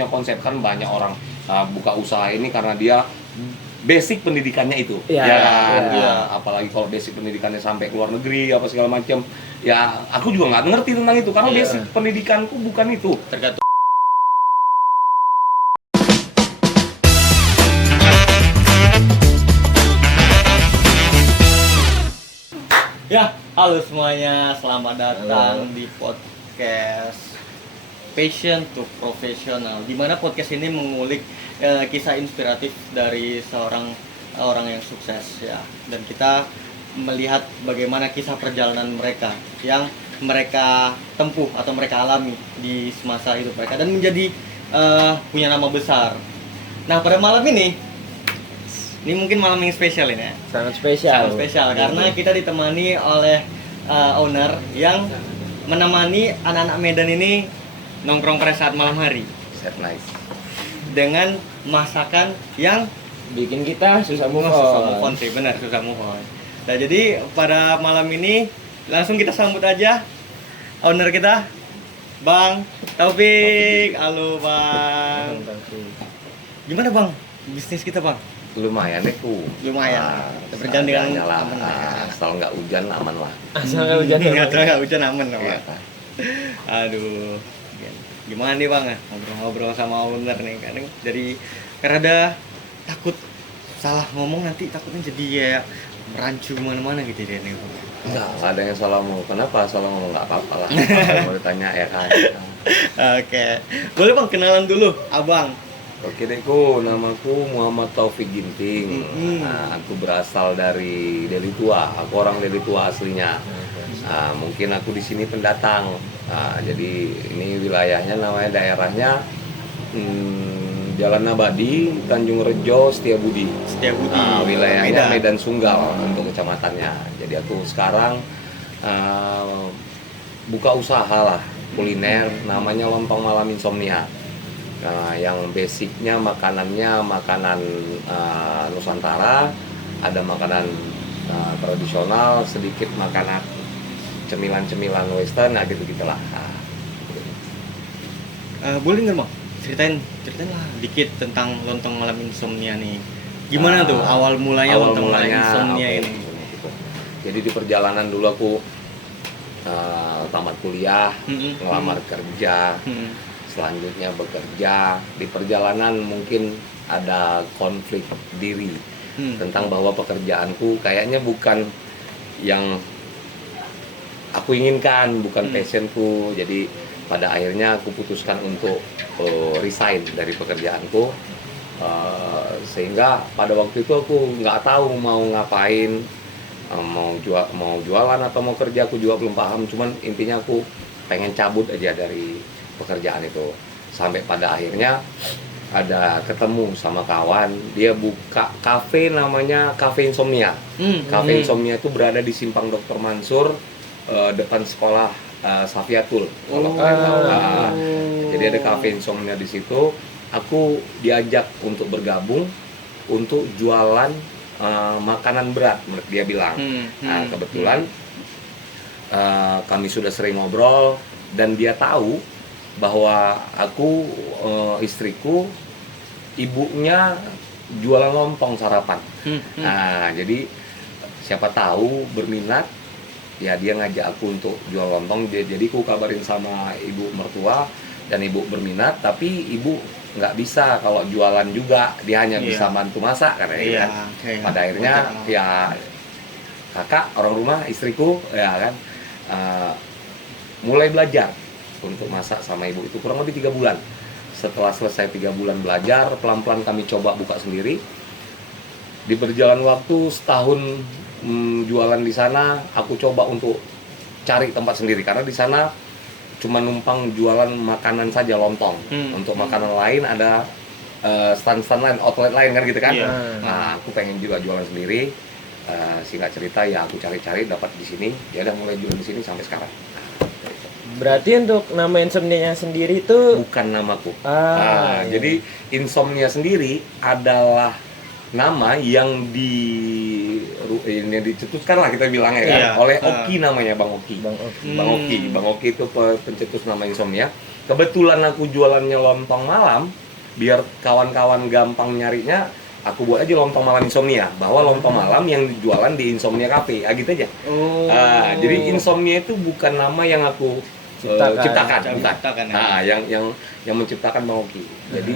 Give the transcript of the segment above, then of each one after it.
Yang konsep kan banyak orang buka usaha ini karena dia basic pendidikannya itu, Iya, ya kan? iya. Nah, apalagi kalau basic pendidikannya sampai ke luar negeri apa segala macam, ya aku juga nggak ngerti tentang itu karena Iya. basic pendidikanku bukan itu. Tergantung. Ya, halo semuanya, selamat datang di podcast Passion to Professional. Di mana podcast ini mengulik kisah inspiratif dari seorang orang yang sukses ya. Dan kita melihat bagaimana kisah perjalanan mereka yang mereka tempuh atau mereka alami di semasa hidup mereka dan menjadi punya nama besar. Nah, pada malam ini mungkin malam yang spesial ini ya. Sangat spesial. Sangat spesial karena kita ditemani oleh owner yang menemani anak-anak Medan ini nongkrong pada saat malam hari Set nice. dengan masakan yang Bikin kita susah move susah move on. on sih, benar susah move on. Nah, jadi pada malam ini langsung kita sambut aja owner kita, Bang Taufik. Halo Bang. Gimana Bang bisnis kita Bang? Lumayan deh ku. Lumayan. Berjalan dengan lah. aman lah ya. Asal nggak hujan aman lah. Asal nggak hujan. Nggak hujan aman lah Iya, Pak. Aduh. Gimana nih Bang? Ngobrol-ngobrol sama owner nih kan jadi rada takut salah ngomong nanti takutnya jadi ya merancu kemana-mana gitu dia nih Bang. Nggak ada yang salah ngomong. Kenapa salah ngomong? Nggak apa-apa lah. Mau ditanya ya kan. Oke. Boleh Bang kenalan dulu Abang. Oke deh ku, namaku Muhammad Taufik Ginting. Nah, aku berasal dari Deli Tua. Aku orang Deli Tua aslinya. Nah, mungkin aku di sini pendatang. Nah, jadi ini wilayahnya namanya daerahnya Jalan Nabadi, Tanjung Rejo, Setiabudi. Setiabudi. Nah, wilayahnya Medan. Medan Sunggal untuk kecamatannya. Jadi aku sekarang buka usaha lah kuliner namanya Lontong Malam Insomnia. Nah, yang basicnya makanannya makanan Nusantara, ada makanan tradisional, sedikit makanan cemilan-cemilan Western, nah gitu-gitulah. Boleh nggak Bang? Ceritain lah dikit tentang Lontong Malam Insomnia nih. Gimana tuh awal mulanya Lontong Malam Insomnia oke, ini? gitu. Jadi di perjalanan dulu aku tamat kuliah, ngelamar kerja. Selanjutnya bekerja. Di perjalanan mungkin ada konflik diri tentang bahwa pekerjaanku kayaknya bukan yang aku inginkan, bukan passionku. Jadi pada akhirnya aku putuskan untuk resign dari pekerjaanku, sehingga pada waktu itu aku nggak tahu mau ngapain, mau jualan atau mau kerja, aku juga belum paham. Cuman intinya aku pengen cabut aja dari pekerjaan itu. Sampai pada akhirnya ada ketemu sama kawan, dia buka kafe namanya Cafe Insomnia. Cafe Insomnia itu berada di Simpang Dr. Mansur, depan sekolah Safiatul. Kalau kalian tahu. Jadi ada Cafe Insomnia di situ. Aku diajak untuk bergabung untuk jualan makanan berat, dia bilang. Nah, kebetulan kami sudah sering ngobrol dan dia tahu bahwa aku, istriku, ibunya jualan lontong sarapan. Nah, jadi siapa tahu berminat, ya dia ngajak aku untuk jual lontong. Jadi aku kabarin sama ibu mertua dan ibu berminat, tapi ibu nggak bisa kalau jualan juga, dia hanya bisa bantu masak katanya. Pada akhirnya ya kakak orang rumah, istriku ya kan, mulai belajar untuk masak sama ibu itu kurang lebih 3 bulan. Setelah selesai 3 bulan belajar, pelan-pelan kami coba buka sendiri. Di berjalan waktu setahun jualan di sana, aku coba untuk cari tempat sendiri karena di sana cuma numpang jualan makanan saja, lontong. Untuk makanan lain ada stand-stand lain, outlet lain kan gitu kan. Nah, aku pengen juga jualan sendiri. Singkat cerita ya aku cari-cari dapat di sini. Ya udah mulai jualan di sini sampai sekarang. Berarti untuk nama insomnia sendiri itu Bukan namaku. iya. Jadi insomnia sendiri adalah nama yang dicetuskan lah kita bilangnya kan, oleh Oki namanya, Bang Oki. Bang Oki. Bang Oki itu pencetus nama insomnia. kebetulan aku jualannya lontong malam, biar kawan-kawan gampang nyarinya, aku buat aja lontong malam insomnia, bahwa lontong malam yang jualan di Insomnia Cafe, gitu aja. Jadi insomnia itu bukan nama yang aku ciptakan, bukan. Ciptakan, ya. Yang menciptakan Bang Oki. Jadi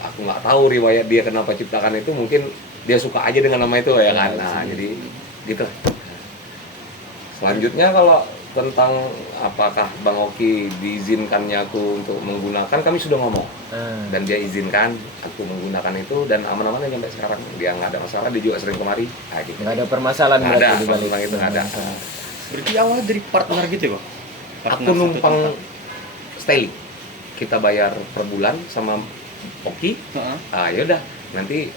aku nggak tahu riwayat dia kenapa ciptakan itu, mungkin dia suka aja dengan nama itu ya kan. Nah, jadi gitu. Selanjutnya kalau tentang apakah Bang Oki diizinkannya aku untuk menggunakan, kami sudah ngomong dan dia izinkan aku menggunakan itu, dan aman-aman aja sampai sekarang. Dia nggak ada masalah, dia juga sering kemari. Gitu. Nggak ada permasalahan Nggak ada, berarti di balik itu nggak ada. Berarti awalnya dari partner gitu ya, Bang? Aku numpang stay, kita bayar per bulan sama Oki. Ya udah, nanti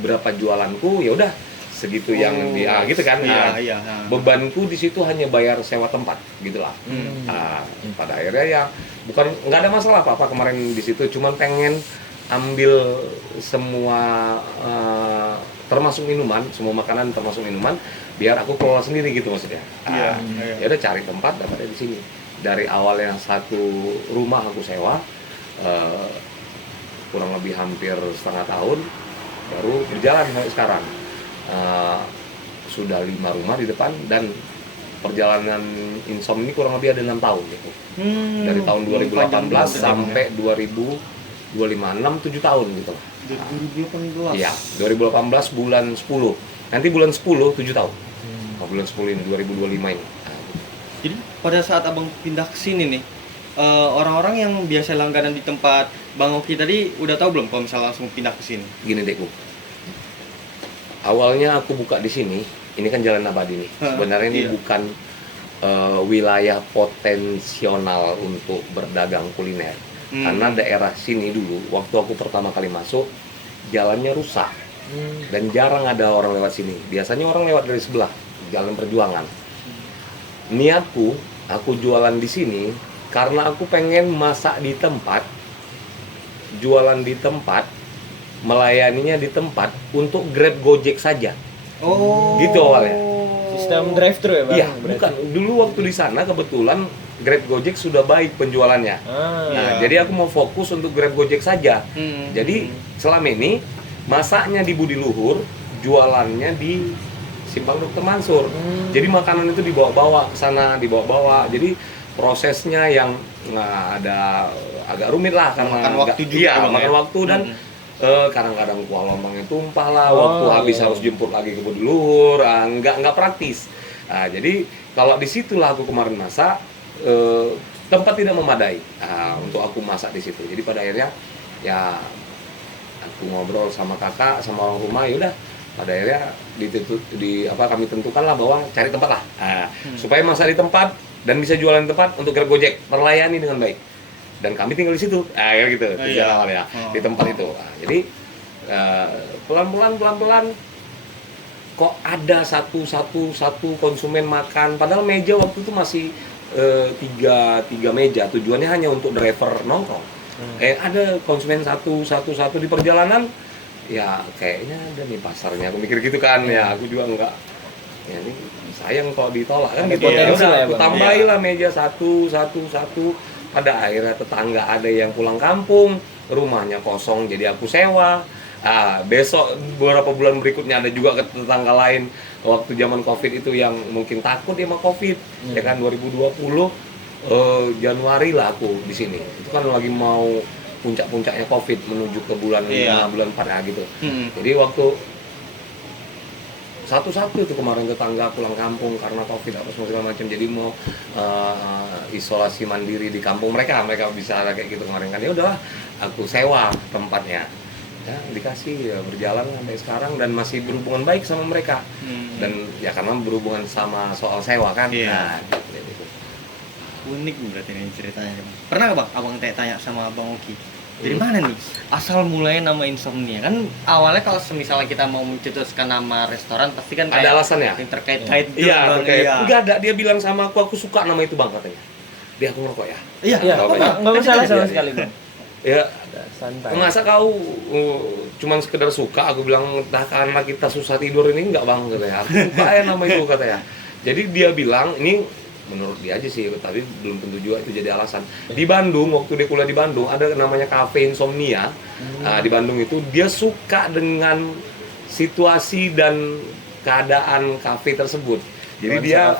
berapa jualanku ya udah segitu yang dia gitu kan. Bebanku di situ hanya bayar sewa tempat gitulah. Pada akhirnya ya bukan nggak ada masalah apa kemarin di situ, cuman pengen ambil semua termasuk minuman, semua makanan termasuk minuman, biar aku kelola sendiri gitu maksudnya. Ya udah cari tempat dapatnya di sini. Dari awal yang satu rumah aku sewa kurang lebih hampir setengah tahun, baru berjalan sampai sekarang. Sudah 5 rumah di depan, dan perjalanan Insom ini kurang lebih ada 6 tahun gitu. Dari tahun 2018 sampai 2025, 6-7 tahun gitu lah. 2018. Iya, 2018 bulan 10. Nanti bulan 10 7 tahun. Bulan 10 ini 2025 ini. Jadi pada saat Abang pindah ke sini nih, orang-orang yang biasa langganan di tempat Bang Oki tadi udah tahu belum kalau misalnya langsung pindah ke sini? Gini Dekku. Awalnya aku buka di sini, ini kan Jalan Abadi nih. Sebenarnya ini bukan wilayah potensial untuk berdagang kuliner. Karena daerah sini dulu, waktu aku pertama kali masuk, jalannya rusak. Dan jarang ada orang lewat sini. Biasanya orang lewat dari sebelah, Jalan Perjuangan. Niatku, aku jualan di sini karena aku pengen masak di tempat, jualan di tempat, melayaninya di tempat untuk Grab Gojek saja. Gitu awalnya. Sistem drive thru ya, Bang? Iya, bukan. Dulu waktu di sana kebetulan Grab Gojek sudah baik penjualannya. Jadi aku mau fokus untuk Grab Gojek saja. Jadi selama ini masaknya di Budi Luhur, jualannya di Simpang Dr. Mansur. Jadi makanan itu dibawa-bawa ke sana, dibawa-bawa. Jadi prosesnya yang ada agak rumit lah, karena makan waktu juga. Makan waktu, dan kadang-kadang kuah lontongnya tumpah lah, waktu habis harus jemput lagi ke Budi Luhur, nggak praktis. Jadi kalau di situlah aku kemarin masak, tempat tidak memadai untuk aku masak di situ. Jadi pada akhirnya ya aku ngobrol sama kakak, sama orang rumah, ya udah pada akhirnya kami tentukan lah bahwa cari tempat lah supaya masak di tempat dan bisa jualan di tempat untuk Grab Gojek, terlayani dengan baik. Dan kami tinggal di situ, kayak gitu, awalnya di tempat itu. Jadi pelan-pelan kok ada satu konsumen makan, padahal meja waktu itu masih tiga meja, tujuannya hanya untuk driver nongkrong. Ada konsumen satu di perjalanan, ya kayaknya ada nih pasarnya, aku mikir gitu kan. Ya aku juga enggak, ya ini sayang kalau ditolak kan gitu. Ya udah aku tambahilah meja satu. Pada akhirnya tetangga ada yang pulang kampung, rumahnya kosong, jadi aku sewa. Besok beberapa bulan berikutnya ada juga ke tetangga lain waktu zaman Covid itu yang mungkin takut sama Covid. Ya kan 2020 Januari lah aku di sini. Itu kan lagi mau puncak-puncaknya Covid menuju ke bulan 5, bulan 4 gitu. Jadi waktu satu-satu itu kemarin tetangga pulang kampung karena Covid apa segala macam, jadi mau isolasi mandiri di kampung mereka bisa kayak gitu kemarin kan. Ya udahlah aku sewa tempatnya, ya dikasih, ya berjalan sampai sekarang dan masih berhubungan baik sama mereka. Dan ya karena berhubungan sama soal sewa kan. Gitu. Unik berarti ini ceritanya. Pernah nggak Bang Abang tanya sama Bang Oki, dari mana nih asal mulanya nama Insomnia? Kan awalnya kalau misalnya kita mau mencetuskan nama restoran pasti kan ada alasannya yang terkait Bang. Enggak ada, dia bilang sama aku suka nama itu Bang, katanya. Dia aku ngerokok ya. Nggak masalah sama sekali, Bang. Ya santai. Masa kau cuman sekedar suka? Aku bilang entah karena kita susah tidur ini, enggak Bang, katanya. Aku suka ya nama itu, katanya. Jadi dia bilang ini menurut dia aja sih, tapi belum tentu juga itu jadi alasan. Di Bandung, waktu dia kuliah di Bandung, ada namanya Cafe Insomnia. Di Bandung itu dia suka dengan situasi dan keadaan kafe tersebut. Jadi dia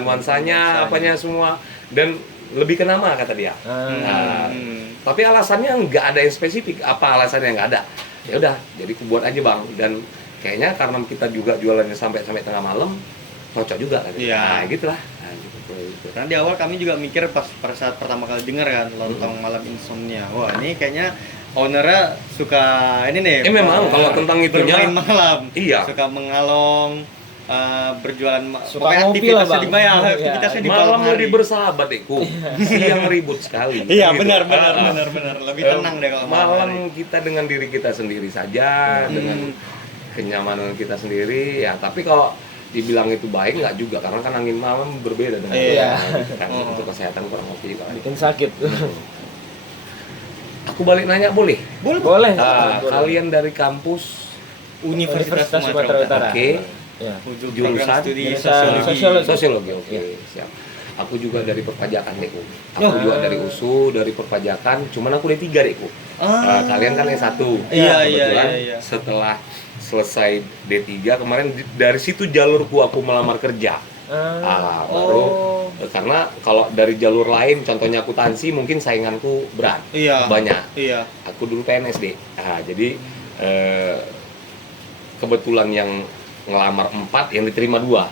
nuansanya apanya semua, dan lebih ke nama kata dia. Nah, tapi alasannya nggak ada yang spesifik. Apa alasannya nggak ada? Ya udah, jadi aku buat aja bang. Dan kayaknya karena kita juga jualannya sampai tengah malam, cocok juga kan. Iya. Nah, gitulah. Nah, gitu. Karena di awal kami juga mikir pas pada saat pertama kali dengar kan lontong malam insomnia. Wah, ini kayaknya ownernya suka ini nih. Memang kalau tentang itunya bermain malam. Iya. Suka mengalong, berjualan, Suka pokoknya ngopi lah, aktivitasnya Bang. dibayar, Iya. aktivitasnya di Malam hari. lebih bersahabat dekku. Siang ribut sekali. Iya, Gitu. benar. Ah. Lebih tenang deh kalau malam hari. kita dengan diri kita sendiri saja, dengan kenyamanan kita sendiri ya. Tapi kalau dibilang itu baik nggak juga, karena kan angin malam berbeda dengan Iya. kan untuk kesehatan kurang oke juga. Bikin sakit. Aku balik nanya boleh? Boleh. Ah, Boleh. kalian dari kampus Universitas Sumatera Utara. Oke. Ya. Ujung Jurusan? program studi Jurusan sosiologi. Sosiologi, oke, Iya. siap. Aku juga dari perpajakan dekku. Aku Oh. juga dari USU, dari perpajakan. Cuman aku D3 dekku. Kalian kan S1. Iya, Kebetulan iya. setelah selesai D3 kemarin dari situ jalurku aku melamar kerja. Baru karena kalau dari jalur lain, contohnya akuntansi, mungkin sainganku berat, Iya. banyak. Iya. Aku dulu PNSD. Jadi kebetulan yang ngelamar 4, yang diterima 2.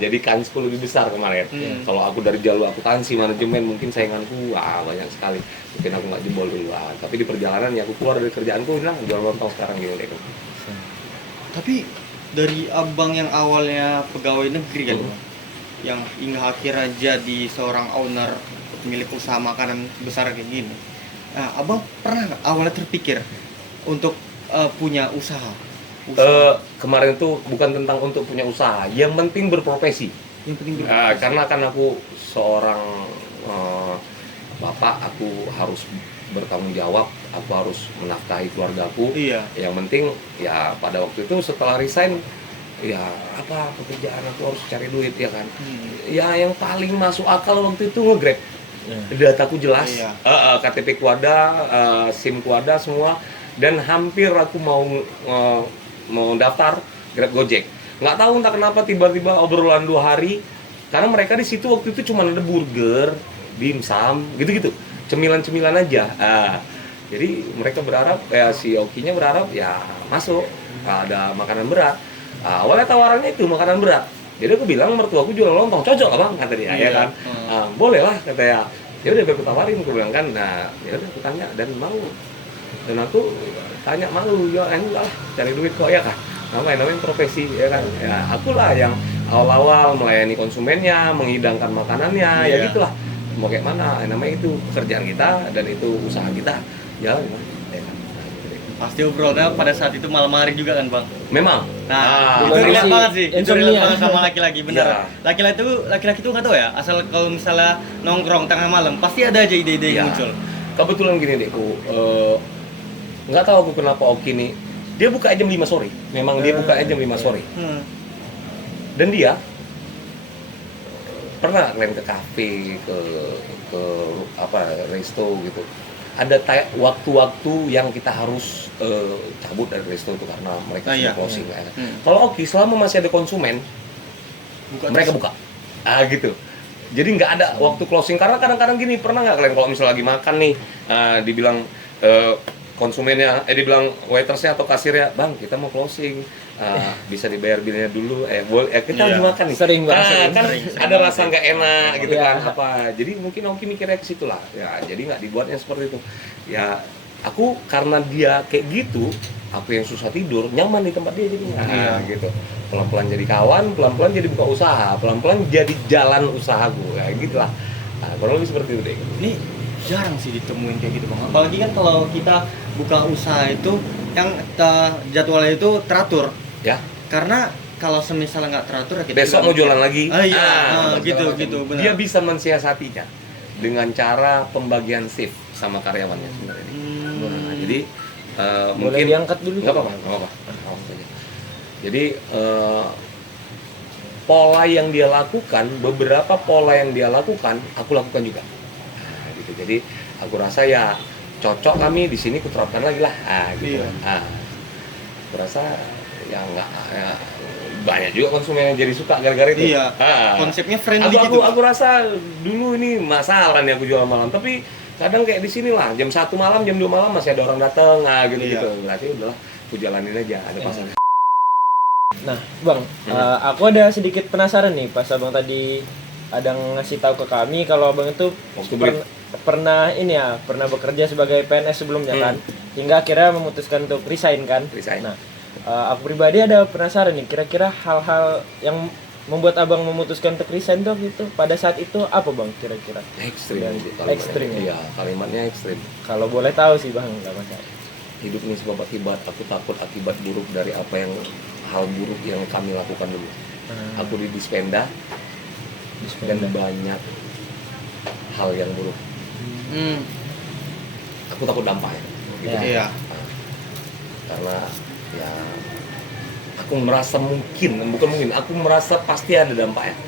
Jadi kansku lebih besar kemarin. Kalau aku dari jalur akuntansi, manajemen, mungkin sainganku banyak sekali. Mungkin aku nggak jebol dulu. Tapi di perjalanan ya aku keluar dari kerjaanku, bilang jual lontong sekarang gini deh. Tapi dari abang yang awalnya pegawai negeri kan, Bang, yang hingga akhirnya jadi seorang owner pemilik usaha makanan besar kayak gini. Nah, abang pernah nggak awalnya terpikir untuk punya usaha? Kemarin itu bukan tentang untuk punya usaha, yang penting berprofesi. Yang penting Karena kan aku seorang bapak, aku harus bertanggung jawab, aku harus menafkahi keluargaku. Iya. Yang penting ya pada waktu itu setelah resign, ya apa pekerjaan, aku harus cari duit ya kan. Ya yang paling masuk akal waktu itu nge-Grab. Dataku jelas, Iya. KTP ku ada, SIM ku ada semua, dan hampir aku mau daftar Grab Gojek. Nggak tahu entah kenapa tiba-tiba obrolan 2 hari, karena mereka di situ waktu itu cuma ada burger, dimsum, gitu-gitu, cemilan-cemilan aja. Jadi mereka berharap, si Okinya berharap ya masuk, ada makanan berat. Awalnya tawarannya itu makanan berat. Jadi aku bilang mertuaku jual lontong, cocok lah bang, kata dia, ya kan. Boleh lah kata ya. Ya udah aku tawarin, aku bilang kan. Nah, ya udah aku tanya dan mau. Dan aku tanya malu, ya enggak lah, cari duit kok ya kan. Namanya profesi ya kan. Ya akulah yang awal-awal melayani konsumennya, menghidangkan makanannya, ya gitulah. Mau kayak mana, namanya itu pekerjaan kita dan itu usaha kita. Ya kan. Pasti obrolannya pada saat itu malam hari juga kan, Bang? Memang. Nah, Bukan itu relate si banget sih. Itu insomnia. relate banget sama laki-laki, bener. Iya. Laki-laki itu nggak tahu ya, asal kalau misalnya nongkrong tengah malam, pasti ada aja ide-ide yang Iya. muncul. Kebetulan gini dekku, nggak tahu aku kenapa Oki nih, dia buka jam 5 sore. Memang dia buka jam 5 sore. Dan dia pernah kalian ke kafe, ke apa resto gitu. Ada waktu-waktu yang kita harus cabut dari resto itu karena mereka sudah closing. Kalau Oki selama masih ada konsumen, mereka buka. Gitu. Jadi nggak ada waktu closing, karena kadang-kadang gini, pernah nggak kalian kalau misalnya lagi makan nih, dibilang konsumennya, dibilang waitersnya atau kasirnya, bang kita mau closing, bisa dibayar bilnya dulu, kita lagi makan nih. Sering banget. Kan sering ada rasa nggak enak gitu Iya. kan, apa. Jadi mungkin Oki mikirnya ke situ lah. Ya, jadi nggak dibuatnya seperti itu. Ya aku karena dia kayak gitu, aku yang susah tidur, nyaman di tempat dia jadinya. Gitu. Pelan-pelan jadi kawan, pelan-pelan jadi buka usaha, pelan-pelan jadi jalan usahaku, kayak gitulah. Kurang lebih seperti itu deh. Ini jarang sih ditemuin kayak gitu, Bang. Apalagi kan kalau kita buka usaha itu yang jadwalnya itu teratur. Ya. Karena kalau semisalnya nggak teratur ya kita Besok juga mau jualan lagi. gitu segala macam. gitu benar. Dia bisa mensiasatinya dengan cara pembagian shift sama karyawannya sebenarnya. Nah, jadi Boleh mungkin diangkat dulu. nggak apa-apa. Awas aja. Jadi pola yang dia lakukan, beberapa pola yang dia lakukan, aku lakukan juga. Nah, gitu. Jadi aku rasa ya cocok kami di sini, kuterapkan lagi lah. Gitu. Iya. Aku rasa ya nggak ya, banyak juga konsumen yang jadi suka gara-gara itu. Iya. Konsepnya friendly aku, gitu. aku rasa dulu ini masalah nih aku jual malam, tapi kadang kayak di sini lah jam 1 malam, jam 2 malam masih ada orang datang, gitu Iya. gitu. Berarti udahlah, aku jalanin aja, ada Iya. pasar. Nah, Bang, aku ada sedikit penasaran nih pas Abang tadi ada ngasih tahu ke kami kalau Abang itu Waktu break. pernah ini ya, pernah bekerja sebagai PNS sebelumnya kan, hingga akhirnya memutuskan untuk resign kan. Resign. Nah, aku pribadi ada penasaran nih, kira-kira hal-hal yang membuat Abang memutuskan untuk resign tuh gitu pada saat itu apa Bang kira-kira? Ekstrim. Dan kalimatnya. ekstrim ya? Iya, kalimatnya ekstrim. Kalau boleh tahu sih Bang, nggak masalah. Hidup ini sebab akibat, aku takut akibat buruk dari apa yang hal buruk yang kami lakukan dulu. Aku di Dispenda dan banyak hal yang buruk. Aku takut dampaknya. Gitu. Ya. Iya. Karena ya aku merasa bukan mungkin, aku merasa pasti ada dampaknya.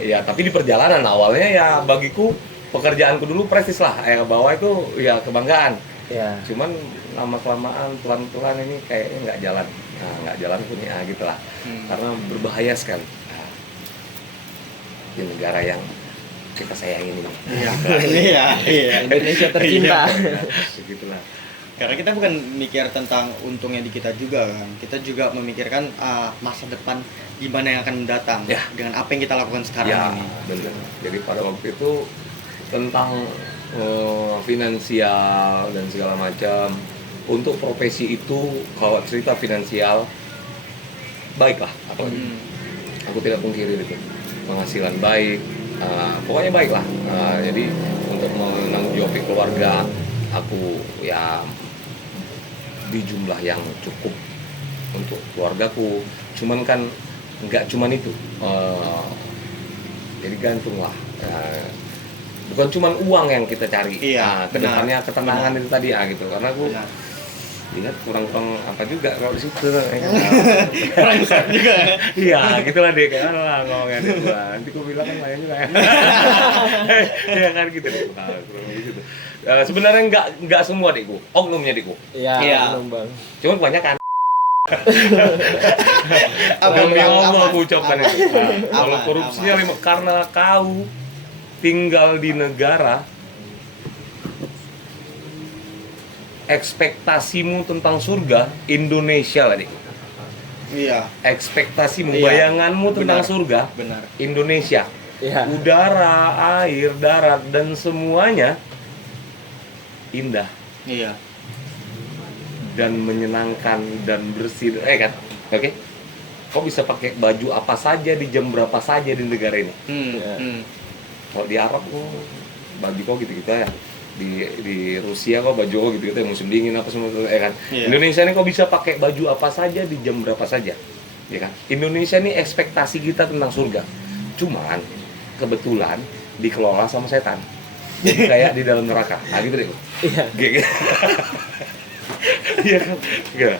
Ya, tapi di perjalanan awalnya ya bagiku pekerjaanku dulu prestis lah, bawa itu ya kebanggaan. Ya. Cuman lama kelamaan pelan-pelan ini kayaknya nggak jalan. Nah, nggak jalan pun ya gitulah. Karena berbahaya sekali. Nah, di negara yang kita sayangin ini. Iya. Indonesia tercinta. Begitulah. Karena kita bukan mikir tentang untungnya di kita juga kan. Kita juga memikirkan masa depan gimana yang akan mendatang Ya. dengan apa yang kita lakukan sekarang Ya, ini. benar. Jadi pada waktu itu tentang finansial dan segala macam. Untuk profesi itu kalau cerita finansial baiklah, apalagi aku tidak pungkiri itu penghasilan baik, pokoknya baiklah. Jadi untuk menanggulangi keluarga aku ya di jumlah yang cukup untuk keluargaku. Cuman kan nggak cuman itu, jadi gantung lah. Bukan cuman uang yang kita cari. Iya, kedepannya benar. ketenangan itu tadi gitu. Karena aku Benar. lihat kurang apa juga kalau di situ. Kurang besar juga. Iya, gitulah deh kayak lah ngomongnya deh gua. Nanti gua bilang kan lain juga ya. Ya kan gitu deh. Kurang lebih gitu. Sebenarnya enggak semua deh gua. Oknumnya deh gua. Iya, Iya. Bang. Cuma kebanyakan. Abang Demi bilang Allah aman. aku ucapkan itu. Kalau Aman, korupsinya aman. karena kau tinggal di negara, ekspektasimu tentang surga Indonesia lah dik. Iya, Ekspektasimu, Iya, bayanganmu tentang benar. surga benar. Indonesia. Iya. Udara, air, darat dan semuanya indah Iya. dan menyenangkan dan bersih, kan? Oke. Kau bisa pakai baju apa saja di jam berapa saja di negara ini. Kalau di Arab baju kau gitu-gitu ya. Di Rusia kok baju kok gitu-gitu ya, musim dingin apa semua kan. Iya. Indonesia ini kok bisa pakai baju apa saja di jam berapa saja. Ya kan? Indonesia ini ekspektasi kita tentang surga. Cuman kebetulan dikelola sama setan. Jadi kayak di dalam neraka. Nah gitu deh. Iya. Gitu. Iya kan? Gitu.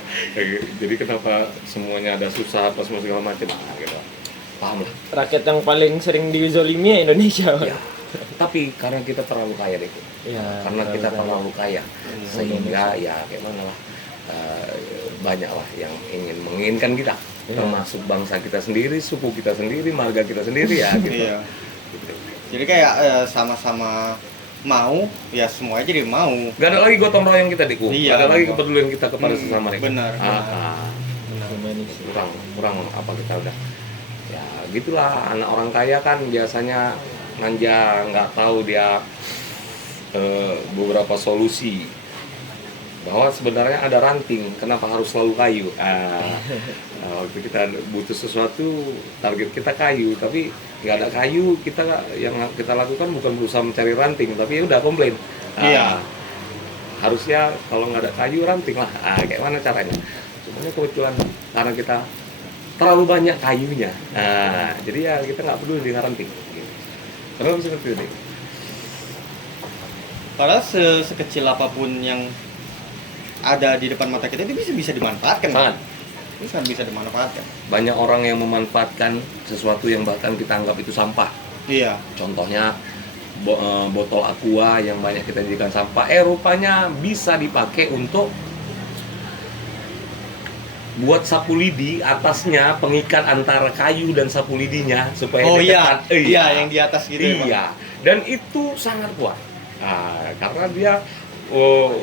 Jadi kenapa semuanya ada susah apa semua segala macam. Nah, gitu. Paham lah. Rakyat yang paling sering dizolimi ya Indonesia. Bang. Ya. Tapi karena kita terlalu kaya deh. Iya. Karena kita benar. terlalu kaya sehingga ya kayak mana lah banyak lah yang menginginkan kita, termasuk bangsa kita sendiri, suku kita sendiri, marga kita sendiri ya gitu. Iya. Gitu. Jadi kayak sama-sama mau, ya semuanya jadi mau. Gak ada lagi gotong royong kita diku, Iya, gak ada lagi betul. kepedulian kita kepada sesama mereka. Benar, Humanis. Kurang apa kita udah ya gitulah. Anak orang kaya kan biasanya manja, nggak tahu dia beberapa solusi bahwa sebenarnya ada ranting, kenapa harus selalu kayu. Waktu kita butuh sesuatu, target kita kayu, tapi nggak ada kayu, yang kita lakukan bukan berusaha mencari ranting, tapi ya udah komplain. Iya. Harusnya kalau nggak ada kayu, ranting lah. Kayak mana caranya? Sebenarnya kebetulan karena kita terlalu banyak kayunya, jadi ya kita nggak peduli dengan ranting. Kenapa bisa seperti itu? Padahal sekecil apapun yang ada di depan mata kita itu bisa dimanfaatkan. Sangat. Ini kan bisa dimanfaatkan. Banyak orang yang memanfaatkan sesuatu yang bahkan kita anggap itu sampah. Iya. Contohnya botol aqua yang banyak kita jadikan sampah, rupanya bisa dipakai untuk buat sapu lidi, atasnya pengikat antara kayu dan sapu lidinya supaya Oh dekat. iya, iya yang di atas gitu ya, Bang. Iya, dan itu sangat kuat. Nah, karena dia oh,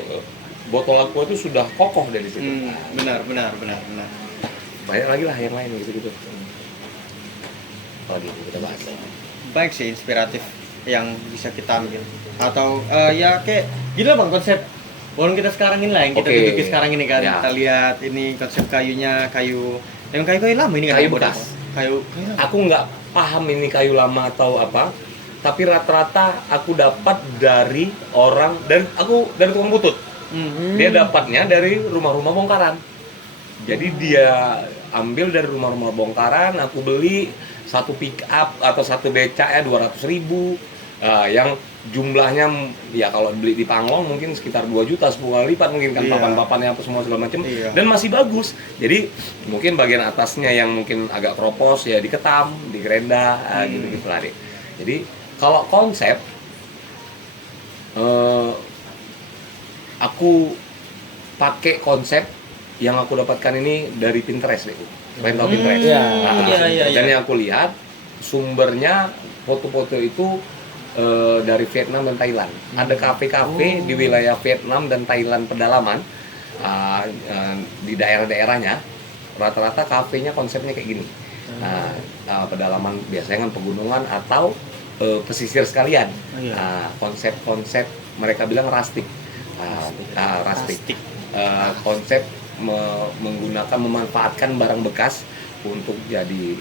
botol aqua itu sudah kokoh dari situ. Benar. Banyak lagi lah yang lain gitu-gitu. Lagi kita bahas. Baik sih, inspiratif yang bisa kita ambil. Atau ya kayak gini lah Bang konsep walaupun kita sekarang ini lah yang kita Oke. duduki sekarang ini kan. Ya. Kita lihat ini konsep kayunya, kayu lama ini kan. Kayu Bang? bekas. Kayu lama. Aku nggak paham ini kayu lama atau apa, tapi rata-rata aku dapat dari orang dari tukang butut. Dia dapatnya dari rumah-rumah bongkaran. Jadi dia ambil dari rumah-rumah bongkaran, aku beli satu pick up atau satu becak ya 200.000. Yang jumlahnya ya kalau beli di Panglong mungkin sekitar 2 juta 10 kali lipat mungkin kan, Iya. papan-papannya apa semua segala macam, Iya. dan masih bagus. Jadi mungkin bagian atasnya yang mungkin agak kropos ya diketam, digerendah, gitu-gitu lah deh. Jadi kalau konsep aku pakai konsep yang aku dapatkan ini dari Pinterest deh. Kalian tahu Pinterest? Iya. Iya. Dan yang aku lihat sumbernya foto-foto itu dari Vietnam dan Thailand. Ada kafe-kafe di wilayah Vietnam dan Thailand pedalaman, di daerah-daerahnya rata-rata kafenya konsepnya kayak gini. Pedalaman biasanya kan pegunungan atau pesisir sekalian. Konsep-konsep mereka bilang rustic. Rustic. Konsep menggunakan memanfaatkan barang bekas untuk jadi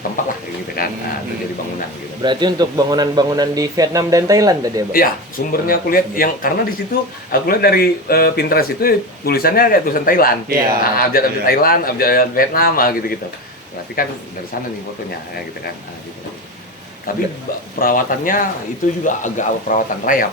tempat lah gitu kan, untuk jadi bangunan gitu. Berarti untuk bangunan-bangunan di Vietnam dan Thailand tadi ya, Bang? Iya, sumbernya aku lihat yang karena di situ aku lihat dari Pinterest itu tulisannya kayak tulisan Thailand. Iya. Abjad-abjad Iya. Thailand, abjad Vietnam gitu-gitu. Berarti kan dari sana nih fotonya ya gitu kan. Gitu. Tapi perawatannya itu juga agak perawatan rayap.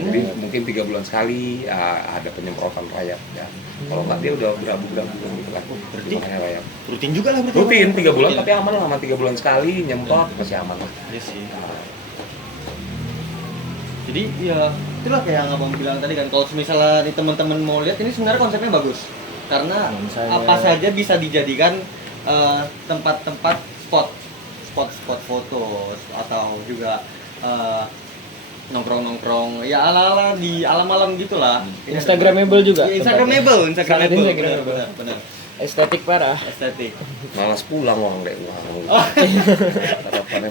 Jadi mungkin 3 bulan sekali ada penyemprotan rayap ya. Kalau nggak dia udah berabu-berabu gitu kan. Berarti Makanya rayap. rutin juga lah berarti. Rutin 3 bulan Rutin. tapi aman lah, sama 3 bulan sekali nyemprot masih aman lah. Iya sih. Jadi ya itulah kayak yang abang bilang tadi kan, kalau misalnya nih teman-teman mau lihat ini sebenarnya konsepnya bagus karena Misalnya- apa saja bisa dijadikan tempat-tempat spot foto atau juga nongkrong ya ala-ala di alam-alam gitulah. Instagramable juga. Ya, Instagramable, Sangat Instagramable. benar. Estetik parah. Estetik. Malas pulang orang deh.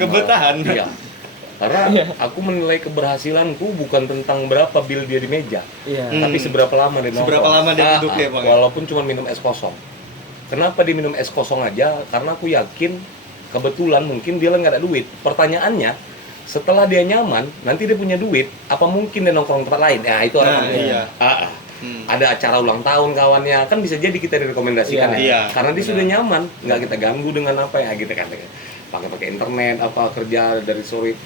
Kebetahan. Iya. Karena aku menilai keberhasilanku bukan tentang berapa bil dia di meja, Iya. tapi seberapa lama dia nongkrong. Seberapa lama dia duduk ya, Bang? Walaupun cuma minum es kosong. Kenapa dia minum es kosong aja? Karena aku yakin kebetulan mungkin dia nggak ada duit. Pertanyaannya, setelah dia nyaman, nanti dia punya duit, apa mungkin dia nongkrong tempat lain? Ya itu orang. iya. Ada acara ulang tahun kawannya, kan bisa jadi kita direkomendasikan Iya. ya. Iya, Karena dia benar. sudah nyaman, nggak kita ganggu dengan apa ya gitu kan. Pakai internet apa kerja dari sore.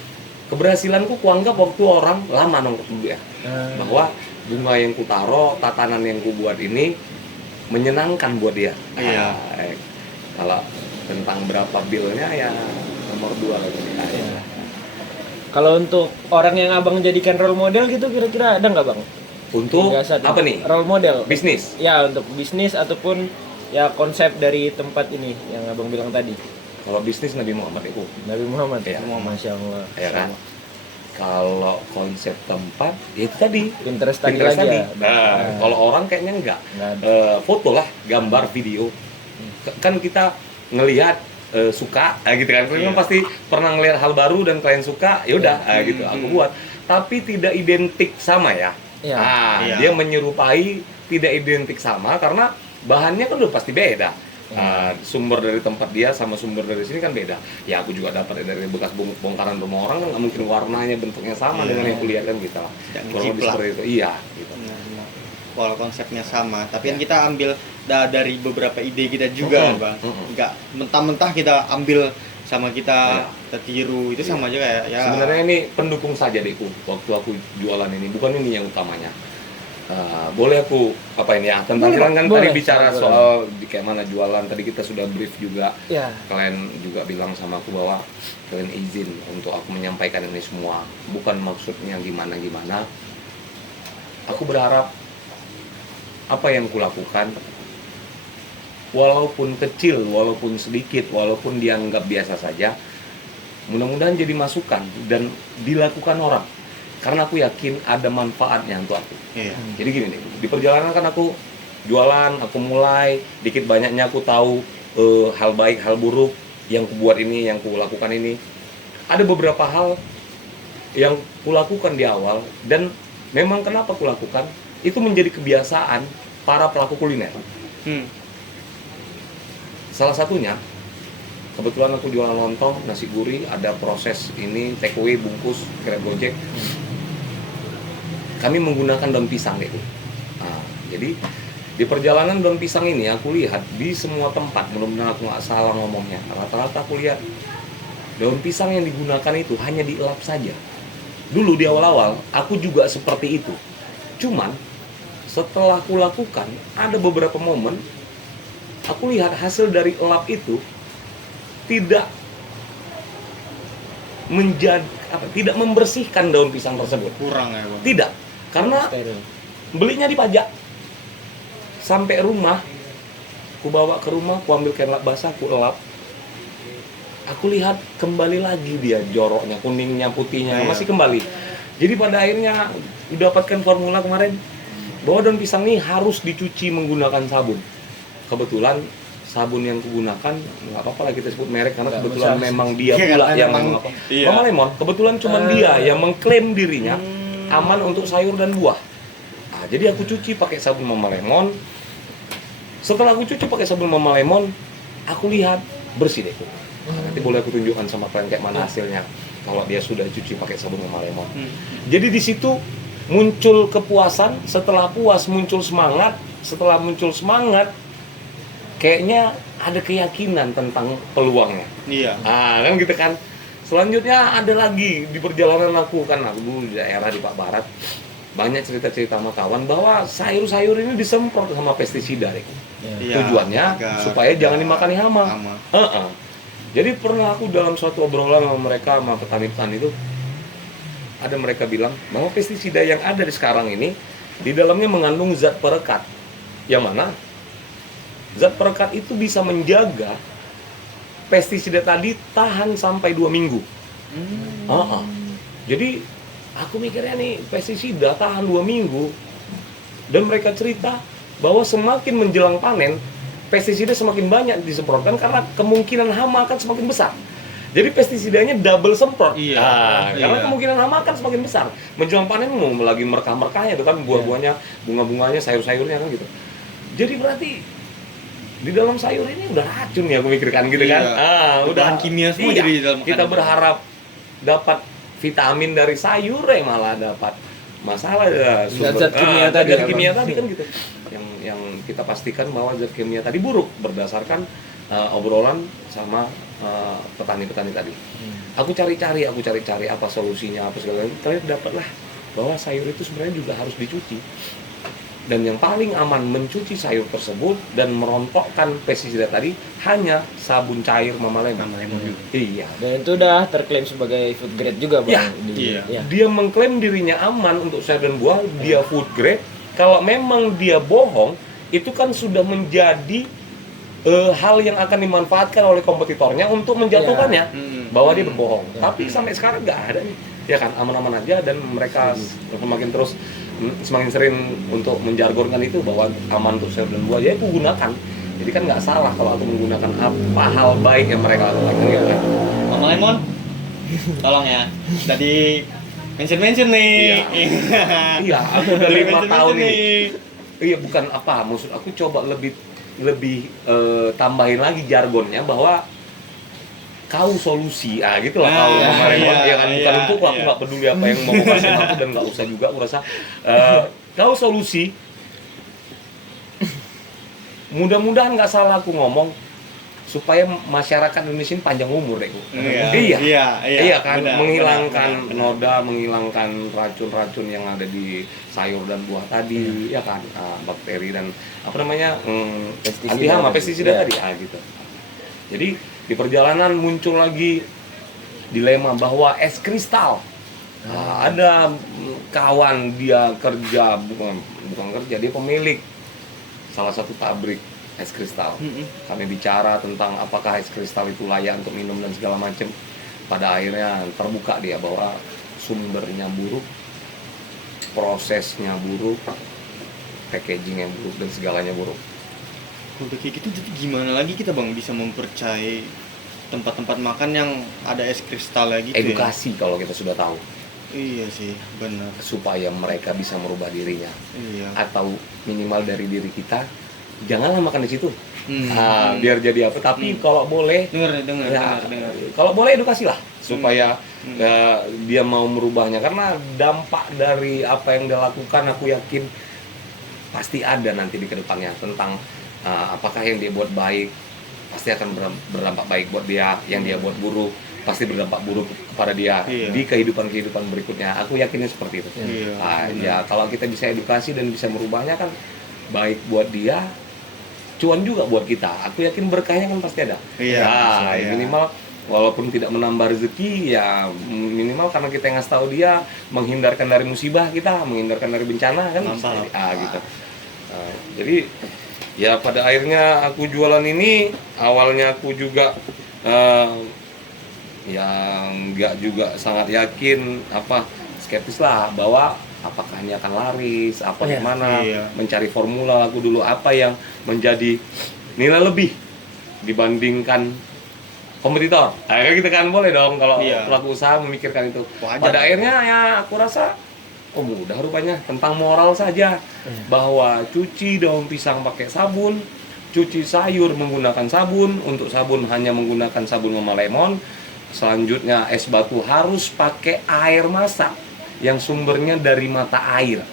Keberhasilanku kuanggap waktu orang lama nongkrong dulu ya. Bahwa bunga yang kutaro, tatanan yang kubuat ini menyenangkan buat dia. Iya. Kalau tentang berapa bilnya ya nomor 2 lagi. Kalau untuk orang yang abang jadikan role model gitu kira-kira ada nggak, Bang? Untuk Hingga saat apa ini. nih? Role model. Bisnis. Ya, untuk bisnis ataupun ya konsep dari tempat ini yang abang bilang tadi. Kalau bisnis Nabi Muhammad itu, Nabi Muhammad. Iya. Masya Allah. ya kan? Kalau konsep tempat, ya itu tadi. Pinterest tadi Pinterest lagi tadi. ya. Kalau orang kayaknya enggak. Nggak ada. Foto lah, gambar, video. Kan kita ngelihat suka, gitu kan. Kalian pasti pernah ngelihat hal baru dan kalian suka, ya udah, gitu. Aku buat. Tapi tidak identik sama ya. Iya. Iya. Dia menyerupai, tidak identik sama karena bahannya kan udah pasti beda. Sumber dari tempat dia sama sumber dari sini kan beda. Ya aku juga dapat dari bekas bongkaran rumah orang kan nggak mungkin warnanya bentuknya sama dengan yang kulihat kan gitu. Dan Kurang lebih jiplak. seperti itu. Iya, gitu. Benar. Walau konsepnya sama, tapi kan kita ambil dari beberapa ide kita juga, Bang. Nggak mentah-mentah kita ambil sama kita tiru, itu sama aja kayak ya. Sebenarnya ini pendukung saja deh waktu aku jualan ini, bukan ini yang utamanya. Boleh aku apa ini ya tentang Boleh, kan boleh. tadi bicara Boleh. soal kayak mana jualan, tadi kita sudah brief juga. Ya. Kalian juga bilang sama aku bahwa kalian izin untuk aku menyampaikan ini semua, bukan maksudnya gimana-gimana. Aku berharap apa yang kulakukan, walaupun kecil, walaupun sedikit, walaupun dianggap biasa saja, mudah-mudahan jadi masukan dan dilakukan orang. Karena aku yakin ada manfaatnya untuk aku. Iya. Jadi gini nih, di perjalanan kan aku jualan, aku mulai, dikit banyaknya aku tahu hal baik, hal buruk yang kubuat ini, yang kulakukan ini. Ada beberapa hal yang kulakukan di awal dan memang kenapa kulakukan, itu menjadi kebiasaan para pelaku kuliner. Salah satunya, kebetulan aku jualan lontong, nasi gurih, ada proses ini, take away, bungkus, Grab Gojek. Kami menggunakan daun pisang itu. Jadi di perjalanan daun pisang ini aku lihat di semua tempat, mudah-mudahan aku nggak salah ngomongnya, rata-rata aku lihat daun pisang yang digunakan itu hanya dielap saja. Dulu di awal-awal aku juga seperti itu. Cuman setelah aku lakukan, ada beberapa momen aku lihat hasil dari elap itu tidak tidak membersihkan daun pisang tersebut. Kurang ya, Bang. Tidak, karena Steril. belinya di pajak. Sampai rumah, ku bawa ke rumah, ku ambil kain lap basah, ku elap. Aku lihat kembali lagi dia joroknya, kuningnya, putihnya, Iya. masih kembali. Jadi pada akhirnya dapatkan formula kemarin bahwa daun pisang ini harus dicuci menggunakan sabun. Kebetulan sabun yang kugunakan nggak apa-apa lah kita sebut merek karena Nggak kebetulan usah. memang dia Iya, pula karena yang memang, apa. iya. Mama Lemon kebetulan cuman dia yang mengklaim dirinya aman untuk sayur dan buah. Jadi aku cuci pakai sabun Mama Lemon. Setelah aku cuci pakai sabun Mama Lemon, aku lihat bersih deh. Nanti boleh aku tunjukkan sama kalian kayak mana hasilnya kalau dia sudah cuci pakai sabun Mama Lemon. Jadi di situ muncul kepuasan, setelah puas muncul semangat, setelah muncul semangat kayaknya ada keyakinan tentang peluangnya. Iya. Kan gitu kan. Selanjutnya ada lagi di perjalanan aku kan aku dulu di daerah di Pak Barat banyak cerita-cerita sama kawan bahwa sayur-sayur ini disemprot sama pestisida deh. Iya, Tujuannya agar supaya tidak jangan dimakani hama. hama. Jadi pernah aku dalam suatu obrolan sama mereka sama petani-petani itu ada mereka bilang bahwa pestisida yang ada di sekarang ini di dalamnya mengandung zat perekat. Yang mana zat perekat itu bisa menjaga pestisida tadi tahan sampai 2 minggu. Jadi aku mikirnya nih pestisida tahan 2 minggu dan mereka cerita bahwa semakin menjelang panen pestisida semakin banyak disemprotkan karena kemungkinan hama akan semakin besar. Jadi pestisidanya double semprot. Iya. Karena Iya. kemungkinan hama akan semakin besar. Menjelang panen mau lagi merkah-merkahnya itu kan buah-buahnya, bunga-bunganya, sayur-sayurnya kan gitu. Jadi berarti di dalam sayur ini udah racun ya aku mikirkan gitu kan. Iya. Udah Bahan kimia semua jadi di dalam kita makanan. berharap dapat vitamin dari sayur malah dapat masalah ya Zat-zat kimia tadi zat ya, kimia Bang. tadi kan gitu. Yang kita pastikan bahwa zat kimia tadi buruk berdasarkan obrolan sama petani-petani tadi. Aku cari-cari apa solusinya apa segala macam. Ternyata dapatlah bahwa sayur itu sebenarnya juga harus dicuci. Dan yang paling aman mencuci sayur tersebut dan merontokkan pestisida tadi hanya sabun cair Mama Lemon. Iya. Dan itu udah terklaim sebagai food grade juga, Bang. Iya. Iya. Dia mengklaim dirinya aman untuk sayur dan buah, dia food grade. Kalau memang dia bohong, itu kan sudah menjadi hal yang akan dimanfaatkan oleh kompetitornya untuk menjatuhkannya bahwa dia berbohong. Tapi sampai sekarang nggak ada nih, ya kan aman-aman aja dan mereka semakin sering untuk menjargonkan itu bahwa aman untuk sayur dan buah. Ya aku gunakan. Jadi kan nggak salah kalau aku menggunakan apa hal baik yang mereka lakukan gitu kan. Mama Lemon, tolong ya. Tadi mention nih. Iya, aku udah 5 tahun nih. ini. Iya, bukan apa, maksud aku coba lebih tambahin lagi jargonnya bahwa kau solusi, gitu lah kau kemarin ya kan bukan untuk aku nggak peduli apa yang mau kasih aku dan nggak usah juga aku rasa kau solusi. Mudah-mudahan nggak salah aku ngomong, supaya masyarakat Indonesia ini panjang umur deh. Iya, Kan benar, menghilangkan benar. noda, menghilangkan racun-racun yang ada di sayur dan buah tadi, ya kan, bakteri dan apa namanya, Pestisida anti hama, tadi. pestisida Iya. tadi, gitu. Jadi di perjalanan muncul lagi dilema bahwa es kristal. Ada kawan dia kerja, bukan kerja, dia pemilik salah satu pabrik es kristal. Kami bicara tentang apakah es kristal itu layak untuk minum dan segala macam. Pada akhirnya terbuka dia bahwa sumbernya buruk, prosesnya buruk, packaging yang buruk dan segalanya buruk. Udah kayak gitu, jadi gimana lagi kita bang bisa mempercayai tempat-tempat makan yang ada es kristal gitu Edukasi kalau kita sudah tahu, Iya sih, benar. supaya mereka bisa merubah dirinya, Iya. atau minimal dari diri kita, janganlah makan di situ. Hmm. Biar jadi apa? Tapi kalau boleh, Dengar. kalau boleh edukasi lah supaya dia mau merubahnya, karena dampak dari apa yang dia lakukan aku yakin pasti ada nanti di kedepannya tentang apakah yang dia buat baik pasti akan berdampak baik buat dia, yang dia buat buruk pasti berdampak buruk kepada dia di kehidupan berikutnya. Aku yakinnya seperti itu. Ya kalau kita bisa edukasi dan bisa merubahnya kan baik buat dia, cuan juga buat kita. Aku yakin berkahnya kan pasti ada. Minimal walaupun tidak menambah rezeki, ya minimal karena kita ngasih tahu dia, menghindarkan dari musibah kita, menghindarkan dari bencana kan. Gitu. Jadi ya pada akhirnya aku jualan ini, awalnya aku juga yang nggak juga sangat yakin, skeptis lah bahwa apakah ini akan laris, gimana, mencari formula aku dulu apa yang menjadi nilai lebih dibandingkan kompetitor. Akhirnya kita kan boleh dong kalau pelaku usaha memikirkan itu. Pada akhirnya ya aku rasa mudah rupanya, tentang moral saja, bahwa cuci daun pisang pakai sabun, cuci sayur menggunakan sabun, untuk sabun hanya menggunakan sabun Mama Lemon. Selanjutnya es batu harus pakai air masak yang sumbernya dari mata air.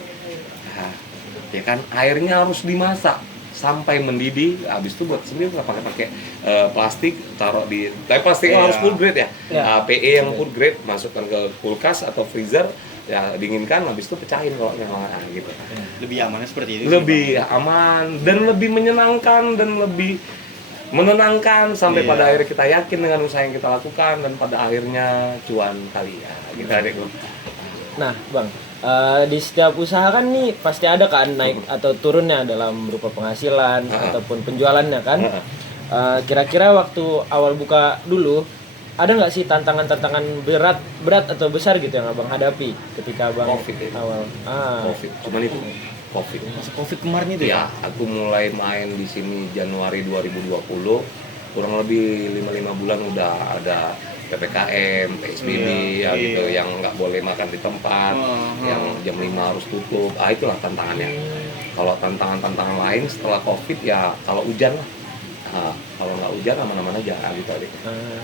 Ya kan, airnya harus dimasak sampai mendidih. Habis itu buat sendiri nggak pakai plastik, taruh di, tapi plastiknya harus full grade ya. PE yang full grade, masukkan ke kulkas atau freezer, ya dinginkan, habis itu pecahin kalau memang gitu. Lebih amannya seperti itu. Lebih aman dan lebih menyenangkan dan lebih menenangkan sampai pada akhirnya kita yakin dengan usaha yang kita lakukan dan pada akhirnya cuan kali ya gitu adekku. Nah bang, di setiap usaha kan nih pasti ada kan naik atau turunnya dalam berupa penghasilan ataupun penjualannya kan. Kira-kira waktu awal buka dulu ada nggak sih tantangan-tantangan berat atau besar gitu yang abang hadapi ketika abang COVID ya. awal? COVID, cuman itu COVID. Masa COVID kemarin itu ya? Aku mulai main di sini Januari 2020, kurang lebih 5 bulan udah ada PPKM, PSBB gitu, yang nggak boleh makan di tempat, yang jam 5 harus tutup. Itulah tantangannya. Kalau tantangan lain setelah COVID ya kalau hujan lah. Kalau nggak hujan aman-aman aja gitu aja.